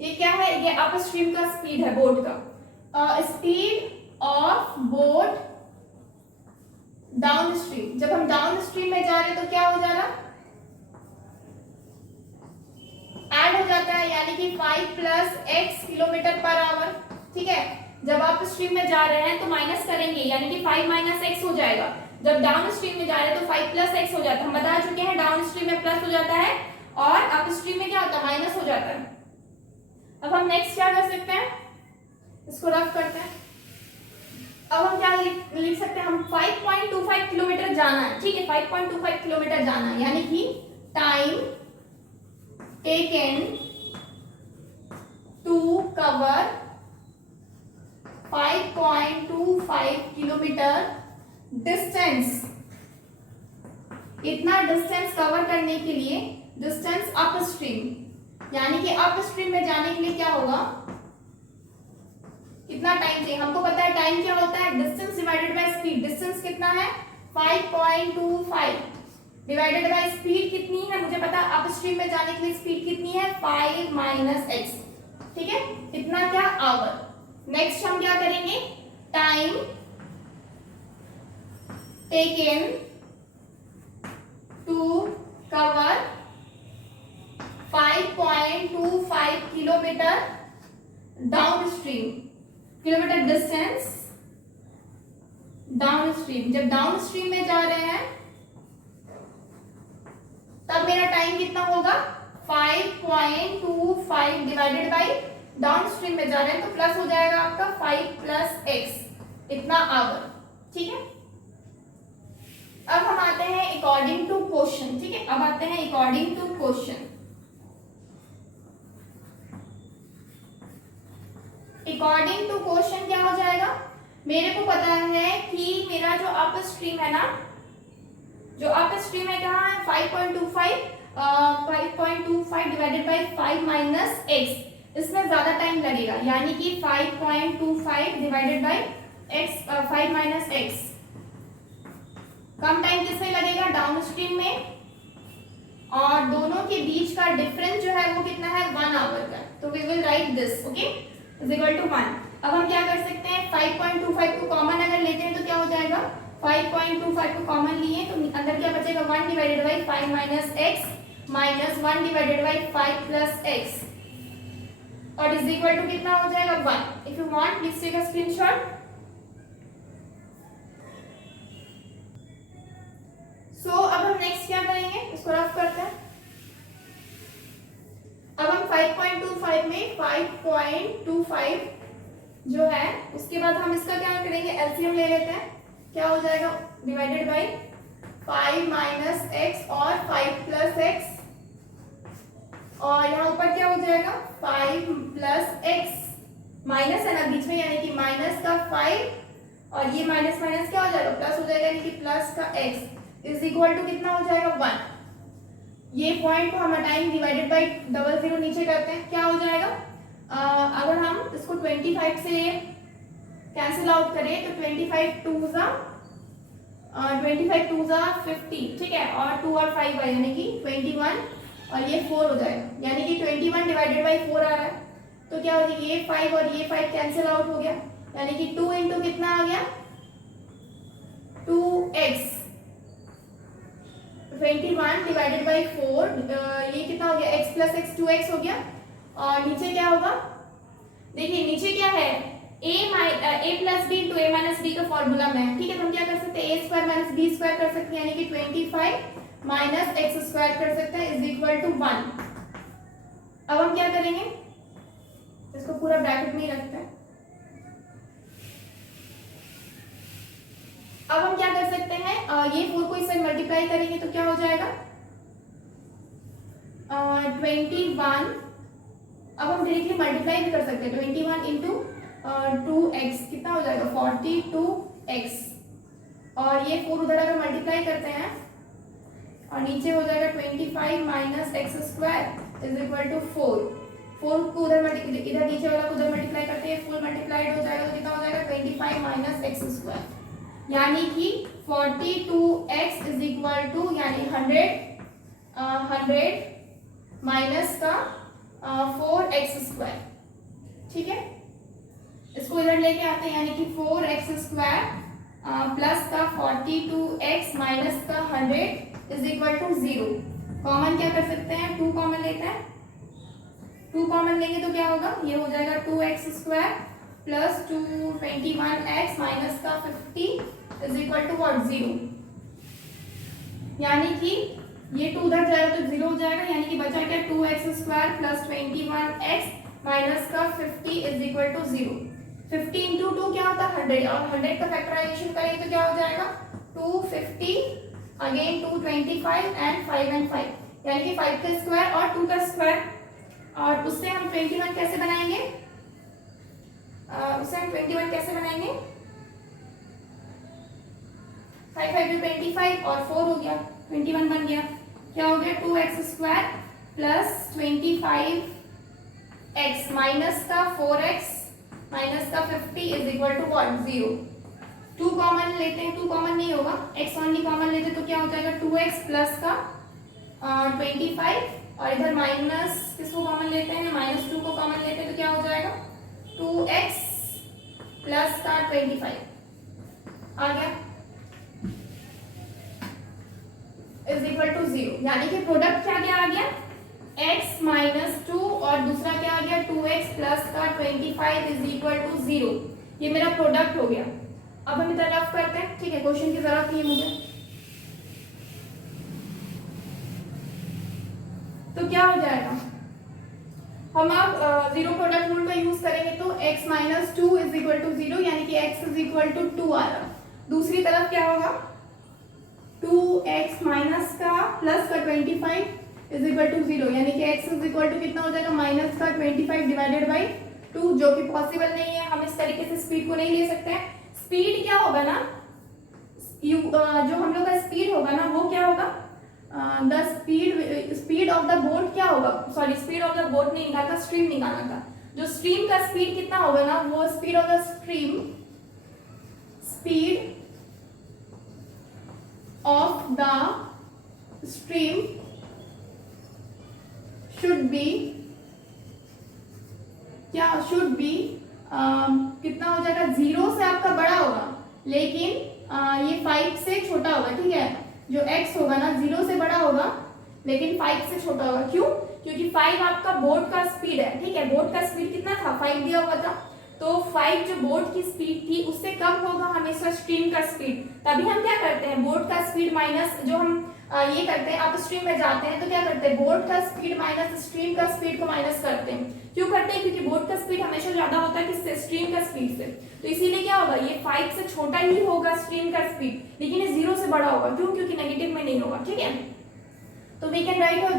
ये क्या है? ये अप स्ट्रीम का स्पीड है बोट का। Speed of boat down stream, जब हम डाउन स्ट्रीम में जा रहे हैं तो क्या हो जा रहा? ऐड हो जाता है, यानी कि 5 plus x kilometre per hour, ठीक है। जब आप स्ट्रीम में जा रहे हैं तो माइनस करेंगे, यानी कि 5 माइनस x हो जाएगा। जब डाउन स्ट्रीम में जा रहे हैं तो 5 प्लस x हो जाता है। हम बता चुके हैं डाउन स्ट्रीम में प्लस हो जाता है और अप स्ट्रीम में क्या होता है? माइनस हो जाता है। अब हम नेक्स्ट क्या कर सकते हैं? इसको रफ करते हैं। अब हम क्या लिख सकते हैं? हम 5.25 किलोमीटर जाना है, ठीक है। 5.25 किलोमीटर जाना है, यानी कि time taken to cover 5.25 kilometre distance. इतना डिस्टेंस कवर करने के लिए डिस्टेंस अप स्ट्रीम, यानी कि अप स्ट्रीम में जाने के लिए क्या होगा? कितना टाइम चाहिए? हमको पता है टाइम क्या होता है? Distance divided by speed. Distance कितना है? 5.25 डिवाइडेड बाय स्पीड कितनी है? मुझे पता है अप स्ट्रीम में जाने के लिए स्पीड कितनी है? 5 माइनस x, ठीक है। इतना क्या? आवर। नेक्स्ट हम क्या करेंगे? Time taken to cover 5.25 kilometre downstream, kilometre distance downstream. जब डाउन स्ट्रीम में जा रहे हैं तब मेरा टाइम कितना होगा? 5.25 डिवाइडेड बाई डाउन स्ट्रीम में जा रहे हैं तो प्लस हो जाएगा आपका 5 प्लस x, इतना आवर, ठीक है। अब हम आते हैं अकॉर्डिंग टू क्वेश्चन, ठीक है। अब आते हैं according to question. According to question क्या हो जाएगा? मेरे को पता है कि मेरा जो अप स्ट्रीम है ना, जो अप स्ट्रीम है कहाँ है? 5.25 डिवाइडेड बाई 5 माइनस x, इसमें ज्यादा टाइम लगेगा, यानी कि 5.25 divided by x 5 minus x। Come time किसमें लगेगा? डाउन स्ट्रीम में। और दोनों के बीच का डिफरेंस जो है वो कितना है? 1 आवर का। तो we will write this, okay, is equal to 1। अब हम क्या कर सकते हैं? 5.25 को कॉमन अगर लेते हैं तो क्या हो जाएगा? 5.25 को कॉमन लिए तो अंदर क्या बचेगा? 1 divided by 5 minus x minus 1 divided by 5 plus x, और इज इक्वल टू कितना हो जाएगा? 1। If you want please take a screenshot. So अब हम नेक्स्ट क्या करेंगे? इसको रफ करते हैं। अब हम 5.25 में 5.25 जो है उसके बाद हम इसका क्या करेंगे? एलसीएम ले लेते हैं। क्या हो जाएगा? डिवाइडेड बाई 5 माइनस x और 5 प्लस x, और यहाँ ऊपर क्या हो जाएगा? 5 प्लस x, माइनस है ना बीच में, यानी कि माइनस का 5 और ये माइनस माइनस क्या हो जाएगा? प्लस हो जाएगा, यानी कि प्लस का x इज इक्वल टू कितना हो जाएगा? 1। ये पॉइंट को हम हटाएंगे, डिवाइडेड बाई 00 नीचे करते हैं, क्या हो जाएगा? अगर हम इसको 25 से कैंसिल आउट करें तो 25 टू ज़ा 50, ठीक है, और 2 और 5 है यानी कि 21 और ये 4 हो जाएगा, यानी कि 21 डिवाइडेड बाई 4 आ रहा है, तो क्या हो जाएगा, ये 5 और ये 5 कैंसिल आउट हो गया, यानी कि 2 इंटू कितना आ गया 2x, 21 डिवाइडेड बाई 4, ये कितना हो गया x प्लस x 2x हो गया, और नीचे क्या होगा, देखिए नीचे क्या है a plus B into a minus B का फॉर्मूला में है, ठीक है, तो हम क्या कर सकते हैं a square minus B square कर सकते हैं, यानी कि 25 माइनस एक्स स्क्वायर कर सकते हैं इज इक्वल टू 1। अब हम क्या करेंगे, इसको पूरा ब्रैकेट में ही रखते हैं। अब हम क्या कर सकते हैं, ये 4 को इससे मल्टीप्लाई करेंगे तो क्या हो जाएगा 21, अब हम डायरेक्टली मल्टीप्लाई भी कर सकते हैं, 21 इंटू 2x कितना हो जाएगा 42x, और ये 4 उधर अगर मल्टीप्लाई करते हैं और नीचे हो जाएगा 25 minus x square is equal to 4 को उधर इधर नीचे वाला को उधर मल्टीप्लाई करते हैं, 4 मल्टीप्लाइड हो जाएगा तो कितना हो जाएगा 25 माइनस एक्स स्क्वायर, यानी कि 42x इज इक्वल टू यानी 100 माइनस का 4x स्क्वायर, ठीक है, इसको इधर लेके आते हैं, यानी कि 4x स्क्वायर प्लस का 42x माइनस का 100 इज इक्वल टू 0। कॉमन क्या कर सकते हैं, 2 कॉमन लेते हैं, 2 कॉमन लेंगे तो क्या होगा, ये हो जाएगा 2x square plus 221x minus का 50 इज इक्वल टू व्हाट 0, यानी कि ये 2 उधर जाएगा तो 0 हो जाएगा, यानी कि बचा क्या 2x square plus 21x minus का 50 इज इक्वल टू 0। 50 इंटू 2 क्या होता है 100, और 100 का फैक्टराइजेशन करेंगे तो क्या हो जाएगा 250 अगेन 225 एंड 5 एंड 5, यानी कि 5 का स्क्वायर और 2 का स्क्वायर, और उससे हम 21 कैसे बनाएंगे, उससे हम 21 कैसे बनाएंगे 5 5 25 और 4 हो गया 21 बन गया, क्या हो गया 2x square plus 25x minus का 4x माइनस का 50 is equal to what 0। 2 common लेते हैं, 2 कॉमन नहीं होगा, x ओनली कॉमन लेते तो क्या हो जाएगा 2x प्लस का 25, और इधर माइनस किसको कॉमन लेते हैं -2 को कॉमन लेते हैं तो क्या हो जाएगा 2x प्लस का 25 आ गया इज इक्वल टू 0, यानी कि प्रोडक्ट क्या क्या आ गया x माइनस 2 और दूसरा क्या आ गया 2x प्लस का 25 इज इक्वल टू 0, ये मेरा प्रोडक्ट हो गया। अब हम इधर रफ करते हैं, ठीक है, क्वेश्चन की जरूरत नहीं है मुझे, तो क्या हो जाएगा, हम अब जीरो प्रोडक्ट रूल का यूज करेंगे तो x minus 2 is equal to 0, यानी कि x इज इक्वल टू 2 आ रहा, दूसरी तरफ क्या होगा 2x माइनस का प्लस का 25 इज इक्वल टू 0, यानी कि x इज इक्वल टू कितना हो जाएगा माइनस का 25 डिवाइडेड बाई 2, जो कि पॉसिबल नहीं है, हम इस तरीके से स्पीड को नहीं ले सकते हैं। स्पीड क्या होगा ना, जो हम लोग का स्पीड होगा ना वो क्या होगा, the speed of the boat क्या होगा, sorry speed of the boat नहीं निकालना, स्ट्रीम निकालना था, जो स्ट्रीम का स्पीड कितना होगा ना, वो speed of the stream, speed of the stream should be क्या should be कितना हो जाएगा 0 से आपका बड़ा होगा, लेकिन ये 5 से छोटा होगा, ठीक है, जो x होगा ना 0 से बड़ा होगा लेकिन 5 से छोटा होगा, क्यों, क्योंकि 5 आपका बोट का स्पीड है, ठीक है, बोट का स्पीड कितना था 5 दिया हुआ था, तो 5 जो बोट की स्पीड थी उससे कम होगा हमेशा स्ट्रीम का स्पीड, तभी हम क्या करते हैं बोट का स्पीड माइनस जो हम ये करते हैं अप स्ट्रीम में जाते हैं तो क्या करते हैं बोट का स्पीड माइनस स्ट्रीम का स्पीड को माइनस करते हैं, क्यों करते हैं, क्योंकि बोट का स्पीड हमेशा ज्यादा होता है किससे स्ट्रीम का स्पीड से, तो इसीलिए क्या होगा ये 5 से छोटा ही होगा स्ट्रीम का स्पीड, लेकिन ये 0 से बड़ा होगा, क्यों, क्योंकि नेगेटिव में नहीं होगा, ठीक है, तो we can write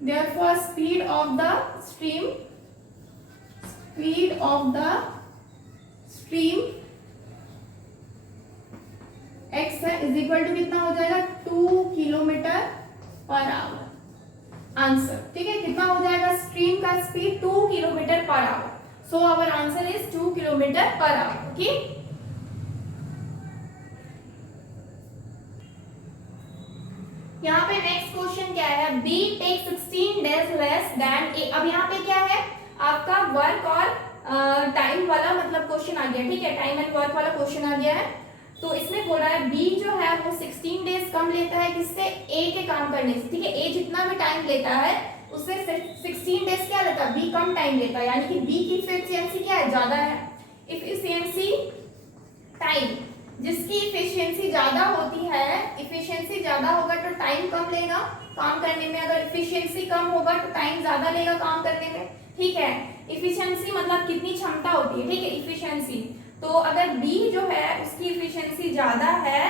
therefore speed of the stream, speed of the stream x is equal to कितना हो जाएगा 2 किलोमीटर पर आवर, आंसर, ठीक है, कितना हो जाएगा स्ट्रीम का speed 2 kilometre per our. So our answer is 2 kilometer per hour. Okay. यहाँ पे नेक्स्ट क्वेश्चन क्या है, B take 16 days less than A। अब यहाँ पे क्या है आपका वर्क और टाइम वाला मतलब क्वेश्चन आ गया, ठीक है, टाइम एंड वर्क वाला क्वेश्चन आ गया है। तो इसमें बोल रहा है B जो है वो 16 डेज कम लेता है किससे, A के काम करने से, ठीक है। A जितना भी टाइम लेता है उससे 16 डेज क्या लेता है, B कम टाइम लेता है, यानी कि B की इफिशियंसी क्या है, ज्यादा है। इफिशियंसी टाइम, जिसकी इफिशियंसी ज्यादा होती है, इफिशियंसी ज्यादा होगा तो टाइम कम लेगा काम करने में, अगर इफिशियंसी कम होगा तो टाइम ज्यादा लेगा काम करने में, ठीक है। इफिशियंसी मतलब कितनी क्षमता होती है, ठीक है, इफिशियंसी। तो अगर B जो है उसकी इफिशियंसी ज्यादा है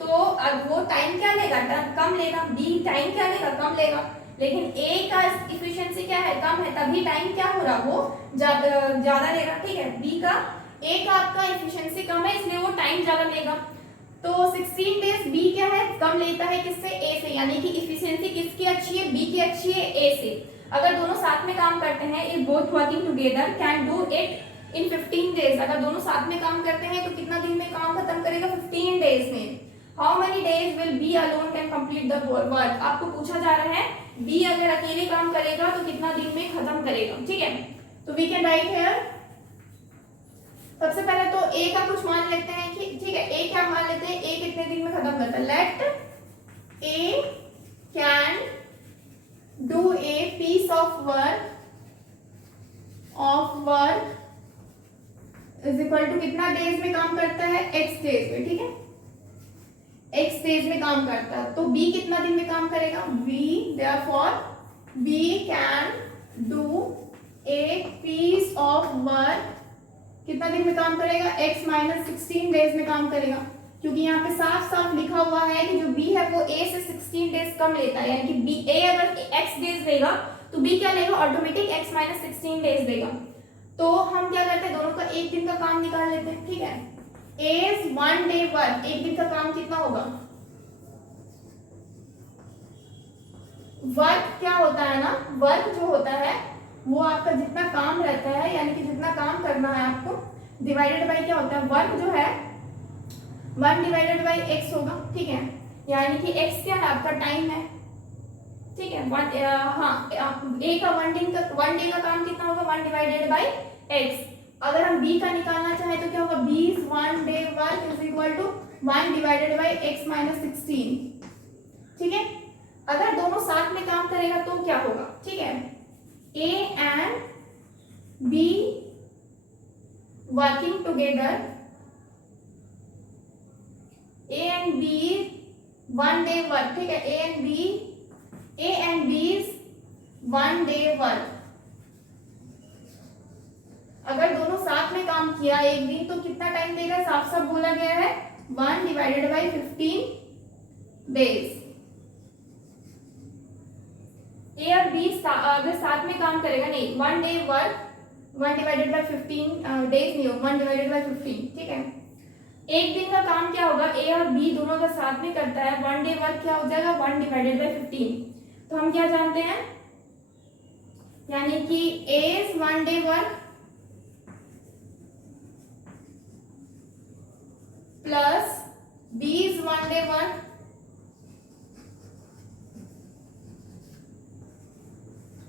तो अब वो टाइम क्या लेगा, कम लेगा। B टाइम क्या लेगा, कम लेगा। लेकिन A का इफिशियंसी क्या है, कम है, तभी टाइम क्या हो रहा, वो ज्यादा लेगा, ठीक है। B का A का आपका इफिशियंसी कम है इसलिए वो टाइम ज्यादा लेगा। तो 16 डेज B क्या है, कम लेता है किससे, A से, यानी कि इफिशियंसी किसकी अच्छी है, B की अच्छी है A से। अगर दोनों साथ में काम करते हैं, if both working together can do it in 15 days, अगर दोनों साथ में काम करते हैं तो कितना दिन में काम खत्म करेगा, 15 डेज में। How many days will be alone can complete the work, आपको पूछा जा रहा है बी अगर अकेले काम करेगा तो कितना दिन में खत्म करेगा, ठीक है। तो वी कैन राइट हियर, सबसे पहले तो ए का कुछ मान लेते हैं कि, ठीक है, ए क्या मान लेते हैं, ए कितने दिन में खत्म करता है, let A can do a piece of work is equal to कितना डेज में काम करता है, एक्स डेज में, ठीक है, एक्स डेज में काम करता है। तो बी कितना दिन में काम करेगा, B therefore B can do a piece of work कितना दिन में काम करेगा, x माइनस 16 डेज में काम करेगा, क्योंकि यहाँ पे साफ साफ लिखा हुआ है कि जो b है वो a से 16 डेज कम लेता है, यानी कि b a अगर x डेज लेगा तो b क्या लेगा, ऑटोमेटिक x माइनस 16 डेज लेगा। तो हम क्या करते हैं, दोनों का एक दिन का काम निकाल लेते हैं, ठीक है। A's 1 day वर्क, एक दिन का काम कितना होगा, वर्क क्या होता है ना, वर्क जो होता है वो आपका जितना काम रहता है, यानी कि जितना काम करना है आपको, डिवाइडेड बाय क्या होता है, वर्क जो है 1 डिवाइडेड बाय x होगा, ठीक है, यानी कि x क्या है आपका टाइम है, ठीक है। a का 1 डे का काम कितना होगा, 1 डिवाइडेड बाय x। अगर हम b का निकालना चाहें तो क्या होगा, b's 1 day work is equal to 1 divided by x minus 16, ठीक है। अगर दोनों साथ में काम करेगा तो क्या होगा, ठीक है, A and B working together, A and B 1 day work, ठीक है, A and B's 1 day work, अगर दोनों साथ में काम किया एक दिन तो कितना टाइम देगा, साफ साफ बोला गया है 1 डिवाइडेड बाय 15 डेज। ए और बी अगर साथ में काम करेगा, नहीं, 1 day work 1 divided by 15 days नहीं होगा, 1 डिवाइडेड बाय 15, ठीक है। एक दिन का काम क्या होगा, ए और बी दोनों अगर साथ में करता है, 1 डे वर्क क्या हो जाएगा, 1 डिवाइडेड बाय 15। तो हम क्या जानते हैं, यानी कि A's 1 day work plus B's 1 day work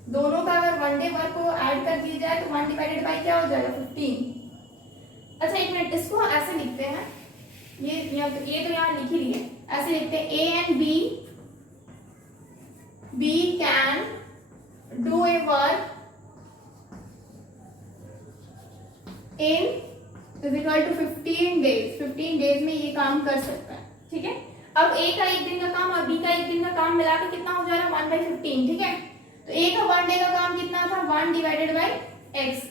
दोनों का अगर 1 डे वर्क को ऐड कर दिया जाए तो 1 डिवाइडेड बाय क्या हो जाएगा, 15। अच्छा एक मिनट, इसको ऐसे लिखते हैं, ये तो यहाँ लिख ही लिए, ऐसे लिखते हैं A and B can do a work in is equal to 15 days, 15 days में ये काम कर सकता है, ठीक है। अब A का एक दिन का काम और B का एक दिन का काम मिलाकर कितना हो जा रहा है, 1/15, ठीक है। तो A का 1 डे का काम कितना था, 1 divided by x,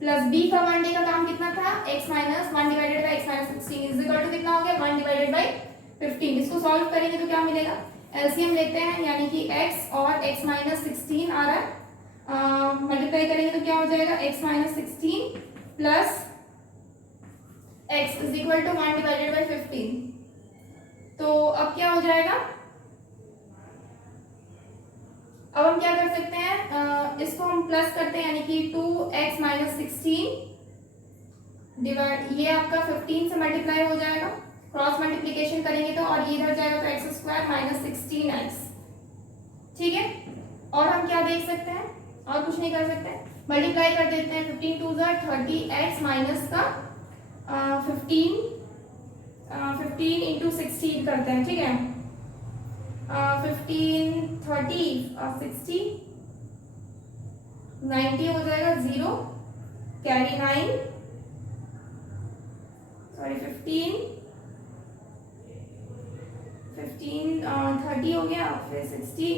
plus B का 1 डे का काम कितना था, x minus 1 divided by x minus 16 is equal to कितना हो गया, 1 डिवाइडेड बाय 15। इसको सॉल्व करेंगे तो क्या मिलेगा, एलसीएम लेते हैं, यानी कि x और x माइनस 16 आ रहा है, मल्टीप्लाई करेंगे तो क्या हो जाएगा, x minus 16 plus x is equal to 1 divided by 15। तो अब क्या हो जाएगा, अब हम क्या कर सकते हैं, इसको हम रूट प्लस करते हैं यानी कि 2x माइनस 16 डिवाइड, ये आपका 15 से मल्टीप्लाई हो जाएगा, क्रॉस मल्टीप्लीकेशन करेंगे तो, और ये इधर जाएगा तो एक्स स्क्वायर माइनस 16x। ठीक है, और हम क्या देख सकते हैं, और कुछ नहीं कर सकते, मल्टीप्लाई कर देते हैं। 15 टू ज़ा 30x माइनस का 15 इंटू 16 करते हैं। ठीक है, 15 30 60 90 हो जाएगा, 0 कैरी 9, सॉरी 15 30 हो गया, फिर 60,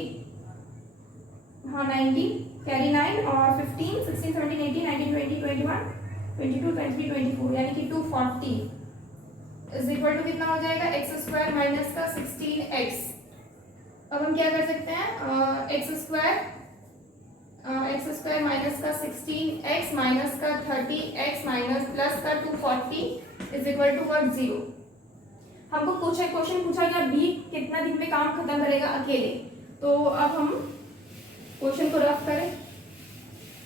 हाँ 90 कैरी 9 और 15 16 17 18 19 20 21 22 23 24 यानी कि 240 इज इक्वल टू कितना हो जाएगा, एक्स स्क्वायर माइनस का 16x। अब हम क्या कर सकते हैं, एक्स स्क्वायर माइनस का 16x माइनस का 30x माइनस प्लस का 240 इज इक्वल टू व्हाट, 0। हमको कुछ क्वेश्चन पूछा गया बी कितना दिन में काम खत्म करेगा अकेले, तो अब हम क्वेश्चन को रफ करें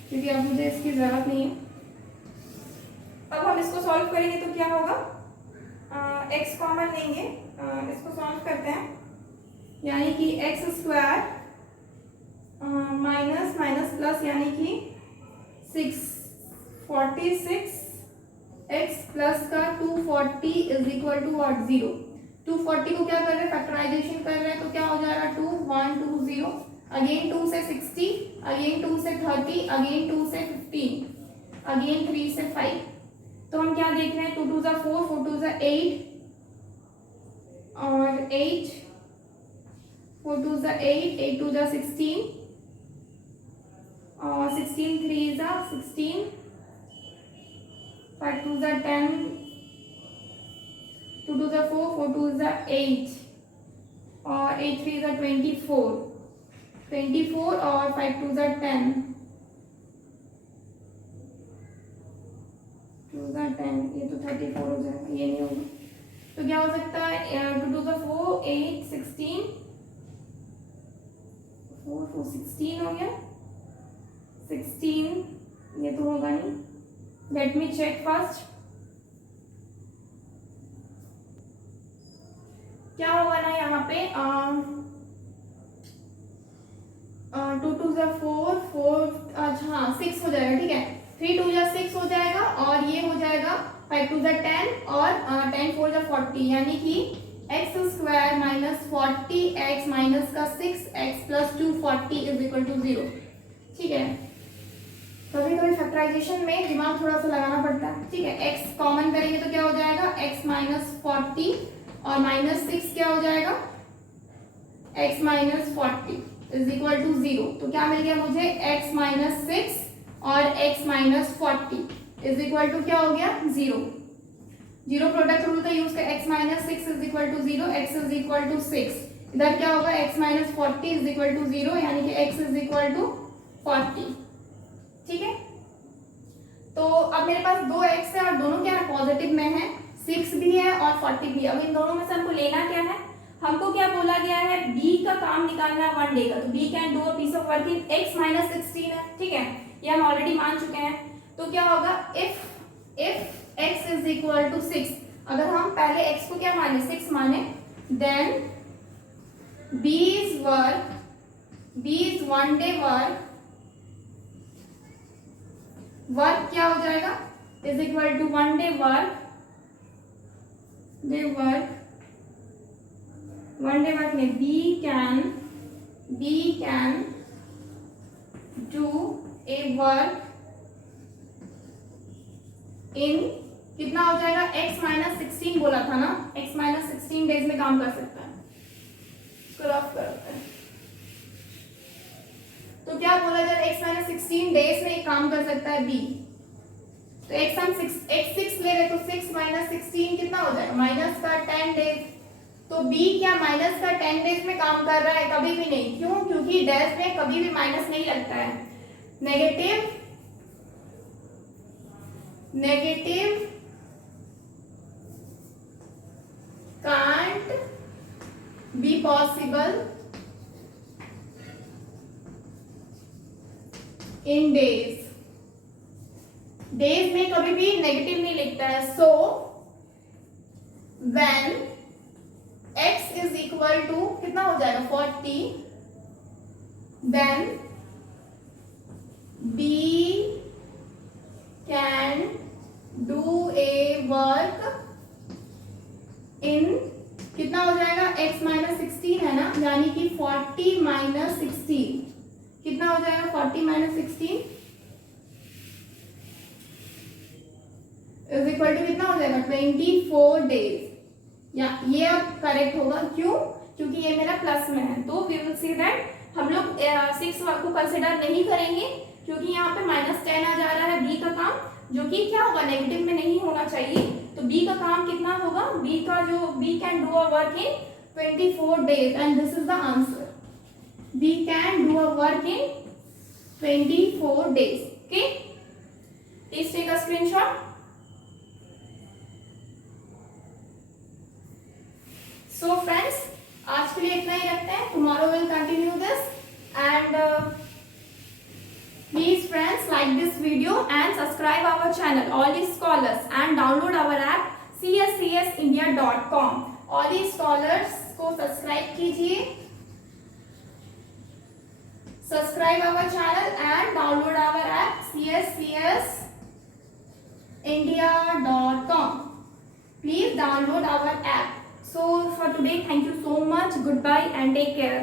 क्योंकि अब मुझे इसकी जरूरत नहीं है। अब हम इसको सॉल्व करेंगे तो क्या होगा, x कॉमन लेंगे, इसको सॉल्व करते हैं, यानी कि x square minus minus plus यानी कि 46 x प्लस का 240 इज इक्वल टू व्हाट, 0। 240 को क्या कर रहे हैं, फैक्टराइजेशन कर रहे हैं, तो क्या हो जाएगा 2 1 2 0, अगेन 2 से 60, अगेन 2 से 30, अगेन 2 से 15, अगेन 3 से 5। तो हम क्या देख रहे हैं, 2 2 जा 4 4 2 जा 8 और 8 4 2 जा 8 8 2 जा 16 और 16 3 जा 16 5 2 जा 10 2 2 जा 4 4 2 जा 8 और 8 3 जा 24 और 5 2 जा 10 2 जा 10, ये तो 34 हो जाएगा, ये नहीं होगा। तो क्या हो सकता है, 2 2 जा 4 8 16 4 4 16 हो गया, 16 ये तो होगा नहीं, लेट मी चेक फर्स्ट। क्या होगा ना यहाँ पे, 2 2 जा 4 4, अच्छा हाँ 6 हो जाएगा। ठीक है, 3 2 जा 6 हो जाएगा और ये हो जाएगा 5 2 जा 10 और 10 4 जा 40 यानी कि x square minus 40x minus का 6x plus 240 is equal to 0। ठीक है, कभी कभी फैक्टराइजेशन में दिमाग थोड़ा सा लगाना पड़ता है। ठीक है, x कॉमन करेंगे तो क्या हो जाएगा, x माइनस 40 और माइनस 6 क्या हो जाएगा, x minus 40 is equal to 0। तो क्या मिल गया मुझे, x माइनस 6 और x minus 40 is equal to क्या हो गया, 0। जीरो प्रोडक्ट रूल का यूज कर, x minus 6 is equal to 0, x is equal to 6, इधर क्या होगा, x minus 40 is equal to 0 यानी कि x इज इक्वल टू 40। ठीक है, तो अब मेरे पास दो x है और दोनों क्या है, पॉजिटिव में है, 6 भी है और 40 भी है। अब इन दोनों में से हमको लेना क्या है, हमको क्या बोला गया है, b का काम निकालना है 1 डे का, तो b can do a piece of work in x minus 16 है। ठीक है, ये हम ऑलरेडी मान चुके हैं। तो क्या होगा, if x is equal to 6, अगर हम पहले x को क्या माने, 6 माने, then b is 1 day work क्या हो जाएगा, is equal to 1 day work 1 day work में b can do a work in, कितना हो जाएगा, x माइनस 16 बोला था ना, x माइनस 16 डेज में काम कर सकता है। इसको रफ करते हैं, तो क्या बोला जाए, x माइनस 16 डेज में काम कर सकता है b। तो x हम 6 ले रहे, तो 6 माइनस 16 कितना हो जाएगा, माइनस का 10 डेज। तो b क्या माइनस का 10 डेज में काम कर रहा है, कभी भी नहीं। क्यों, क्योंकि डैश में कभी भी माइनस नहीं लगता है। Negative can't be possible in days. Days में कभी भी नेगेटिव नहीं लिखता है. सो when x is equal to कितना हो जाएगा 40, then b can do a work in कितना हो जाएगा x माइनस 16 है ना, यानी कि 40 माइनस 16 कितना हो जाएगा 40 माइनस 16 इज इक्वल टू कितना हो जाएगा 24 डेज. या ये अब करेक्ट होगा. क्यों? क्योंकि ये मेरा प्लस में है. तो वी विल सी दैट हम लोग 6 को कंसिडर नहीं करेंगे क्योंकि यहाँ पे -10 आ जा रहा है बी का काम, जो कि क्या होगा नेगेटिव में नहीं होना चाहिए. तो बी का काम कितना होगा, बी का जो B can do a work in 24 days and this is the answer. B can do a work in 24 days. Okay, please take a screenshot. So friends, आज के लिए इतना ही रखते हैं. Tomorrow will continue this and please friends like this video and subscribe our channel All These Scholars and download our app cscsindia.com. All These Scholars को subscribe कीजिए, subscribe our channel and download our app cscsindia.com. Please download our app. So for today, thank you so much. Goodbye and take care.